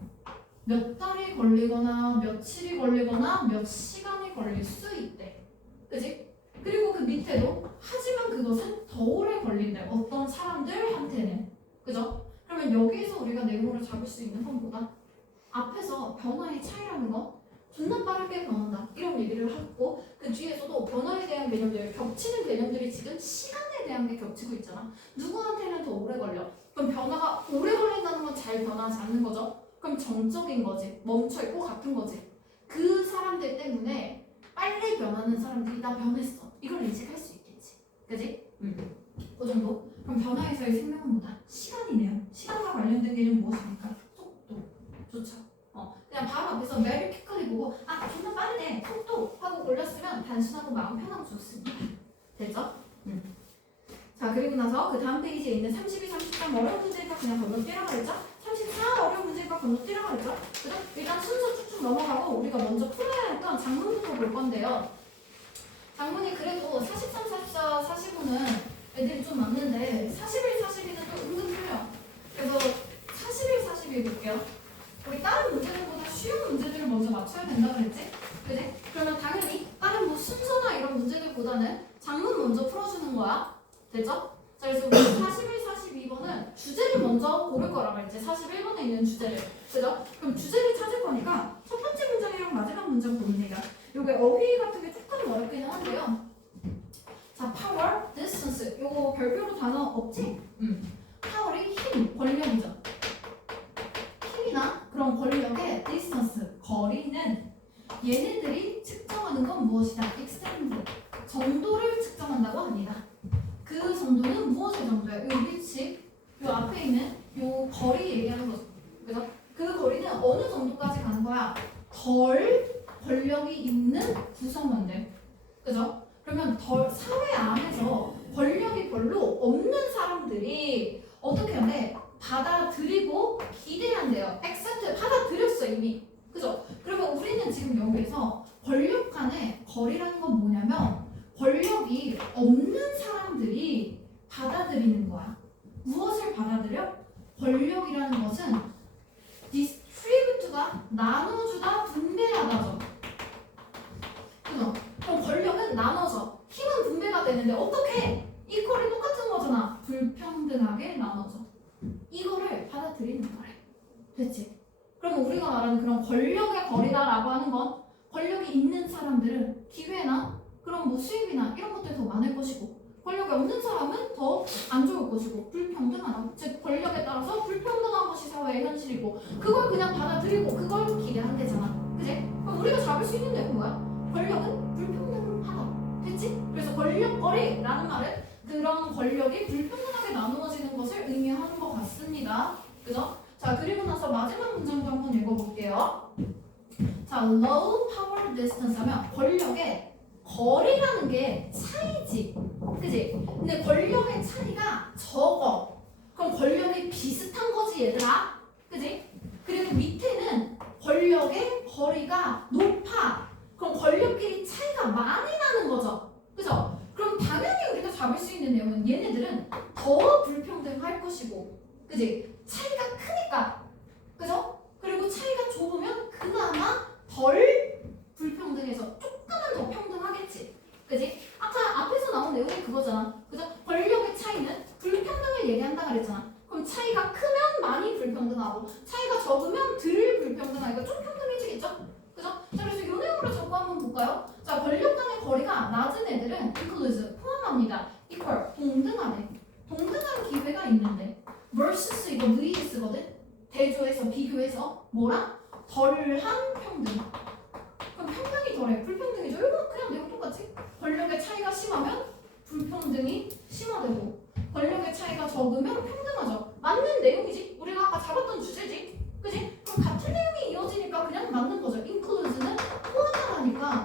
몇 달이 걸리거나 며칠이 걸리거나 몇 시간이 걸릴 수 있대. 그지? 그리고 그 밑에도 하지만 그것은 더 오래 걸린대. 어떤 사람들한테는. 그죠? 그러면 여기에서 우리가 내용으로 잡을 수 있는 건 뭐다? 앞에서 변화의 차이라는 거 존나 빠르게 변한다 이런 얘기를 하고 그 뒤에서도 변화에 대한 개념들 겹치는 개념들이 지금 시간에 대한 게 겹치고 있잖아. 누구한테는 더 오래 걸려. 그럼 변화가 오래 걸린다는 건 잘 변하지 않는 거죠. 그럼 정적인 거지. 멈춰있고 같은 거지. 그 사람들 때문에 빨리 변하는 사람들이 나 변했어 이걸 인식할 수 있겠지. 그지? 그 정도. 그럼 변화에서의 생명은 뭐다? 시간이네요. 시간과 관련된 개념 무엇입니까? 속도. 좋죠. 그냥 바로 앞에서 very quickly 보고 아 존나 빠르네 속도 하고 골랐으면 단순하고 마음 편하고 좋습니다. 됐죠? 자 그리고 나서 그 다음 페이지에 있는 32, 33 어려운 문제니까 그냥 건너뛰라고 그랬죠? 34 어려운 문제니까 건너뛰라고 그랬죠? 그죠? 일단 순서 쭉쭉 넘어가고 우리가 먼저 풀어야 했던 장문부터 볼 건데요. 장문이 그래도 43, 44, 45는 애들이 좀 많는데 41, 42는 또 은근 틀려. 그래서 41, 42 볼게요. 우리 다른 문제들보다 쉬운 문제들을 먼저 맞춰야 된다 그랬지? 그지? 그러면 당연히 다른 뭐 순서나 이런 문제들보다는 장문 먼저 풀어주는 거야. 됐죠? 자, 그래서 우리 41, 42번은 주제를 먼저 고를 거라고 했지. 41번에 있는 주제를. 그죠? 그럼 주제를 찾을 거니까 첫 번째 문장이랑 마지막 문장 보면 돼요. 요게 어휘 같은 게 조금 어렵기는 한데요. 자, power, distance. 요거 별표로 단어 없지? power이 힘, 권력이죠. 힘이나 그런 권력의 distance, 거리는 얘네들이 측정하는 건 무엇이다? extent, 정도를 측정 측정한다고 합니다. 그 정도는 무엇의 정도예요? 이 위치, 이 앞에 있는 이 거리 얘기하는 거죠. 그죠? 그 거리는 어느 정도까지 가는 거야? 덜 권력이 있는 구성원들. 그죠? 그러면 사회 안에서 권력이 별로 없는 사람들이 어떻게 하네? 받아들이고 기대한대요. accept, 받아들였어 이미. 그죠? 그러면 우리는 지금 여기에서 권력 간의 거리라는 건 뭐냐면 권력이 없는 사람들이 받아들이는 거야. 무엇을 받아들여? 권력이라는 것은 distribute가 나눠주다 분배하다죠. 그죠? 그럼 권력은 나눠져. 힘은 분배가 되는데 어떻게? 이퀄이 똑같은 거잖아. 불평등하게 나눠져. 이거를 받아들이는 거래. 됐지? 그럼 우리가 말하는 그런 권력의 거리다라고 하는 건 권력이 있는 사람들은 기회나 그런 뭐 수입이나 이런 것들이 더 많을 것이고 권력이 없는 사람은 더 안 좋을 것이고 불평등하다. 즉 권력에 따라서 불평등한 것이 사회의 현실이고 그걸 그냥 받아들이고 그걸 기대한대잖아. 그지? 그럼 우리가 잡을 수 있는 내용은 뭐야? 권력은 불평등하다. 됐지? 그래서 권력거리라는 말은 그런 권력이 불평등하게 나누어지는 것을 의미하는 것 같습니다. 그죠? 자, 그리고 나서 마지막 문장도 한번 읽어볼게요. 자, low power distance 하면 권력의 거리라는 게 차이지. 그지? 근데 권력의 차이가 적어. 그럼 권력이 비슷한 거지, 얘들아. 그지? 그리고 밑에는 권력의 거리가 높아. 그럼 권력끼리 차이가 많이 나는 거죠. 그죠? 그럼 당연히 우리가 잡을 수 있는 내용은 얘네들은 더 불평등할 것이고. 그지? 차이가 크니까. 그죠? 그리고 차이가 좁으면 그나마 덜 불평등해서 조금은 더 평등하겠지. 그지? 아까 앞에서 나온 내용이 그거잖아. 그죠? 권력의 차이는 불평등을 얘기한다 그랬잖아. 그럼 차이가 크면 많이 불평등하고 차이가 적으면 덜 불평등하니까 좀 평등해지겠죠? 그죠? 자, 그래서 이 내용으로 자꾸 한번 볼까요? 자, 권력 간의 거리가 낮은 애들은 include, 포함합니다. equal, 동등하네. 동등한 기회가 있는데 versus 이거 vs거든? 대조해서 비교해서 뭐랑? 덜한 평등. 그럼 평등이 덜해. 불평등이죠. 이거 그냥 내용 똑같지? 권력의 차이가 심하면 불평등이 심화되고 권력의 차이가 적으면 평등하죠. 맞는 내용이지. 우리가 아까 잡았던 주제지. 그지? 그럼 같은 내용이 이어지니까 그냥 맞는 거죠. include는 포함하니까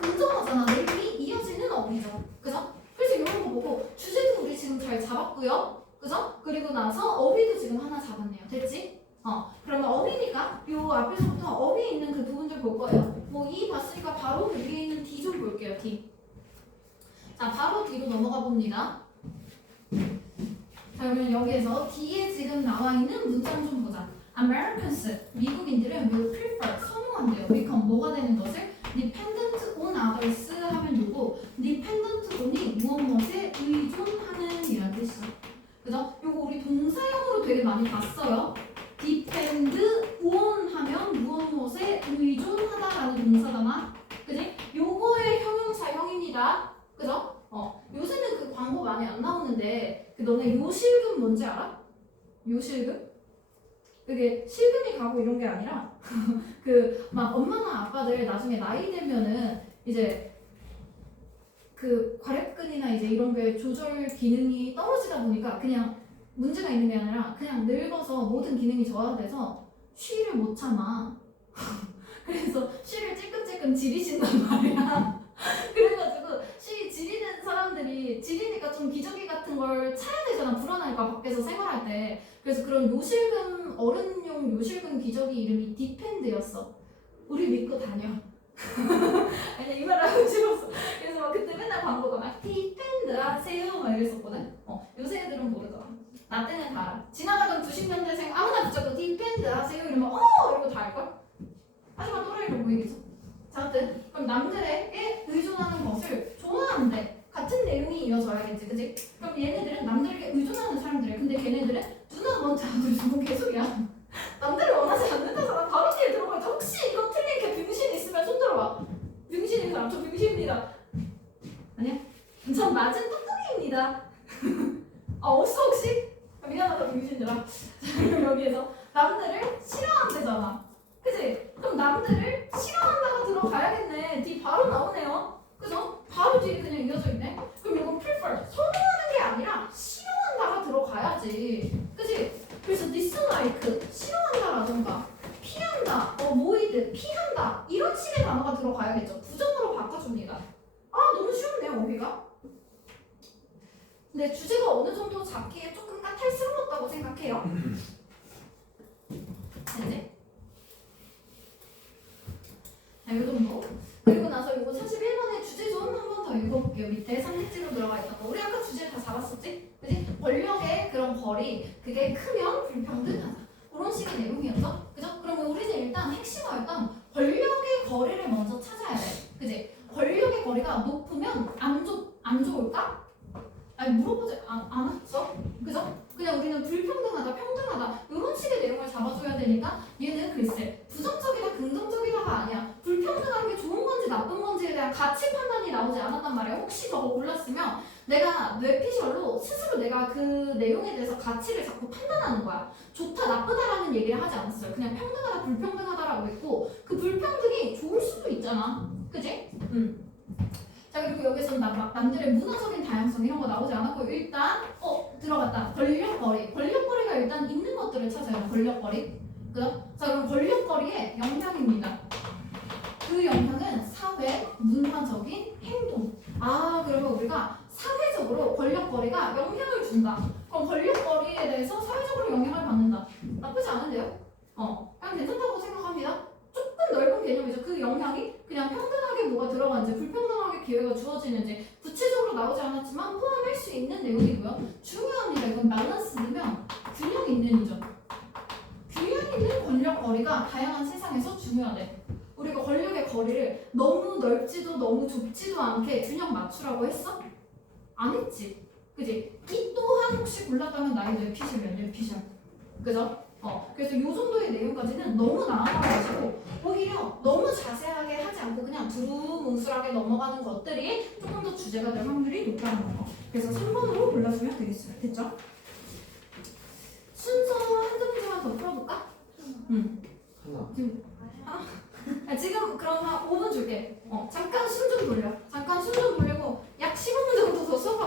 긍정하잖아. 내용이 이어지는 어휘죠. 그죠? 그래서 이런 거 보고 주제도 우리 지금 잘 잡았고요. 그죠? 그리고 나서 어휘도 지금 하나 잡았네요. 됐지? 그러면 어휘니까 요 앞에서부터 어휘에 있는 그 부분들 볼 거예요. 뭐 이 봤으니까 바로 그 위에 있는 D 좀 볼게요. D. 자, 바로 D로 넘어가 봅니다. 자, 그러면 여기에서 D에 지금 나와 있는 문장 좀 보자. Americans, 미국인들은 will prefer, 선호한대요. become, 뭐가 되는 것을? dependent on others 하면 누구? dependent on이 무엇에 의존하는 이란 뜻이죠. 그죠? 요거 우리 동사형으로 되게 많이 봤어요. depend on 하면 무엇에 의존하다라는 동사잖아. 그지? 요거의 형용사형입니다. 그죠? 요새는 그 광고 많이 안 나오는데 그 너네 요실금 뭔지 알아? 요실금? 그게 실금이 가고 이런 게 아니라 그 막 엄마나 아빠들 나중에 나이 되면은 이제 그 과략근이나 이제 이런 게 조절 기능이 떨어지다 보니까 그냥 문제가 있는 게 아니라 그냥 늙어서 모든 기능이 저하돼서 쉬를 못 참아. 그래서 쉬를 찔끔찔끔 지리신단 말이야. 그래가지고 쉬 지리는 사람들이 지리니까 좀 기저귀 같은 걸 차야 되잖아. 불안하니까 밖에서 생활할 때. 그래서 그런 요실금 어른용 요실금 기저귀 이름이 디펜드였어. 우리 믿고 다녀. 아니 이 말 하고 싶었어. 그래서 막 그때 맨날 광고가 막 디펜드 하세요 막 이랬었거든. 요새 애들은 모르더라. 나 때는 다 알아. 지나가던 90년대생 아무나 붙잡고 디펜드 하세요 이러면 이러고 다 알걸? 하지만 또라이로 보이겠죠? 자, 하여튼 그럼 남들에게 의존하는 것을 좋아하는데 같은 내용이 이어져야겠지, 그치? 그럼 얘네들은 남들에게 의존하는 사람들이야. 근데 걔네들은 누나 먼저 무슨 개소리야. 남들을 원하지 않는다 사람 바로 뒤에 들어가야지. 혹시 이거 틀린 게 병신 있으면 손 들어봐. 병신인 사람, 저 병신입니다. 아니야? 전 맞은 뚱뚱이입니다. 없어 혹시? 미안하다 병신들아. 그럼 여기에서 남들을 싫어한대잖아. 그치? 그럼 남들을 싫어한다가 들어가야겠네. 뒤 바로 나오네요. 그죠? 바로 뒤에 그냥 이어져 있네. 여기가? 근데 주제가 어느 정도 잡기에 조금 까탈스러웠다고 생각해요. 됐지? 자, 이 정도. 그리고 나서 이거 41번의 주제 좀 한 번 더 읽어볼게요. 밑에 선택지로 들어가 있던 거. 우리 아까 주제 다 잡았었지? 그지? 권력의 그런 거리, 그게 크면 불평등하다. 그런 식의 내용이었죠? 그죠? 그러면 우리는 일단 핵심은 권력의 거리를 먼저 찾아야 돼. 그지? 권력의 거리가 높으면 안 좋을까? 아니 물어보지 않았어? 그죠? 그냥 우리는 불평등하다, 평등하다 이런 식의 내용을 잡아줘야 되니까 얘는 글쎄 부정적이다, 긍정적이다가 아니야. 불평등한 게 좋은 건지 나쁜 건지에 대한 가치 판단이 나오지 않았단 말이야. 혹시 저거 골랐으면 내가 뇌피셜로 스스로 내가 그 내용에 대해서 가치를 자꾸 판단하는 거야. 좋다, 나쁘다라는 얘기를 하지 않았어요. 그냥 평등하다, 불평등하다라고 했고 그 불평등이 좋을 수도 있잖아. 그지? 자, 그리고 여기서는 남들의 문화적인 다양성 이런 거 나오지 않았고 일단 들어갔다. 권력거리. 권력거리가 일단 있는 것들을 찾아요. 권력거리. 그죠? 자, 그럼 권력거리의 영향입니다. 그 영향은 사회, 문화적인 행동. 아, 그러면 우리가 사회적으로 권력거리가 영향을 준다. 그럼 권력거리에 대해서 사회적으로 영향을 받는다. 나쁘지 않은데요? 그냥 괜찮다고 생각합니다. 조금 넓은 개념이죠. 그 영향이 그냥 평등하게 뭐가 들어가는지 불평등하게 기회가 주어지는지 구체적으로 나오지 않았지만 포함할 수 있는 내용이고요. 중요합니다. 이건 밸런스 넣으면 균형 있는이죠. 균형 있는 권력 거리가 다양한 세상에서 중요하대. 우리가 권력의 거리를 너무 넓지도 너무 좁지도 않게 균형 맞추라고 했어? 안 했지. 그지? 이 또한 혹시 골랐다면 나의 뇌피셜이야. 뇌피셜. 그죠? 그래서 이 정도의 내용까지는 너무 나아가지고 오히려 너무 자세하게 하지 않고 그냥 두루뭉술하게 넘어가는 것들이 조금 더 주제가 될 확률이 높다는 거. 그래서 3번으로 골라주면 되겠어요. 됐죠? 순서 한두 문제만 더 풀어볼까? 하나. 지금 그럼 한 5분 줄게. 잠깐 숨 좀 돌려. 잠깐 숨 좀 돌리고 약 15분 정도 더 수업하고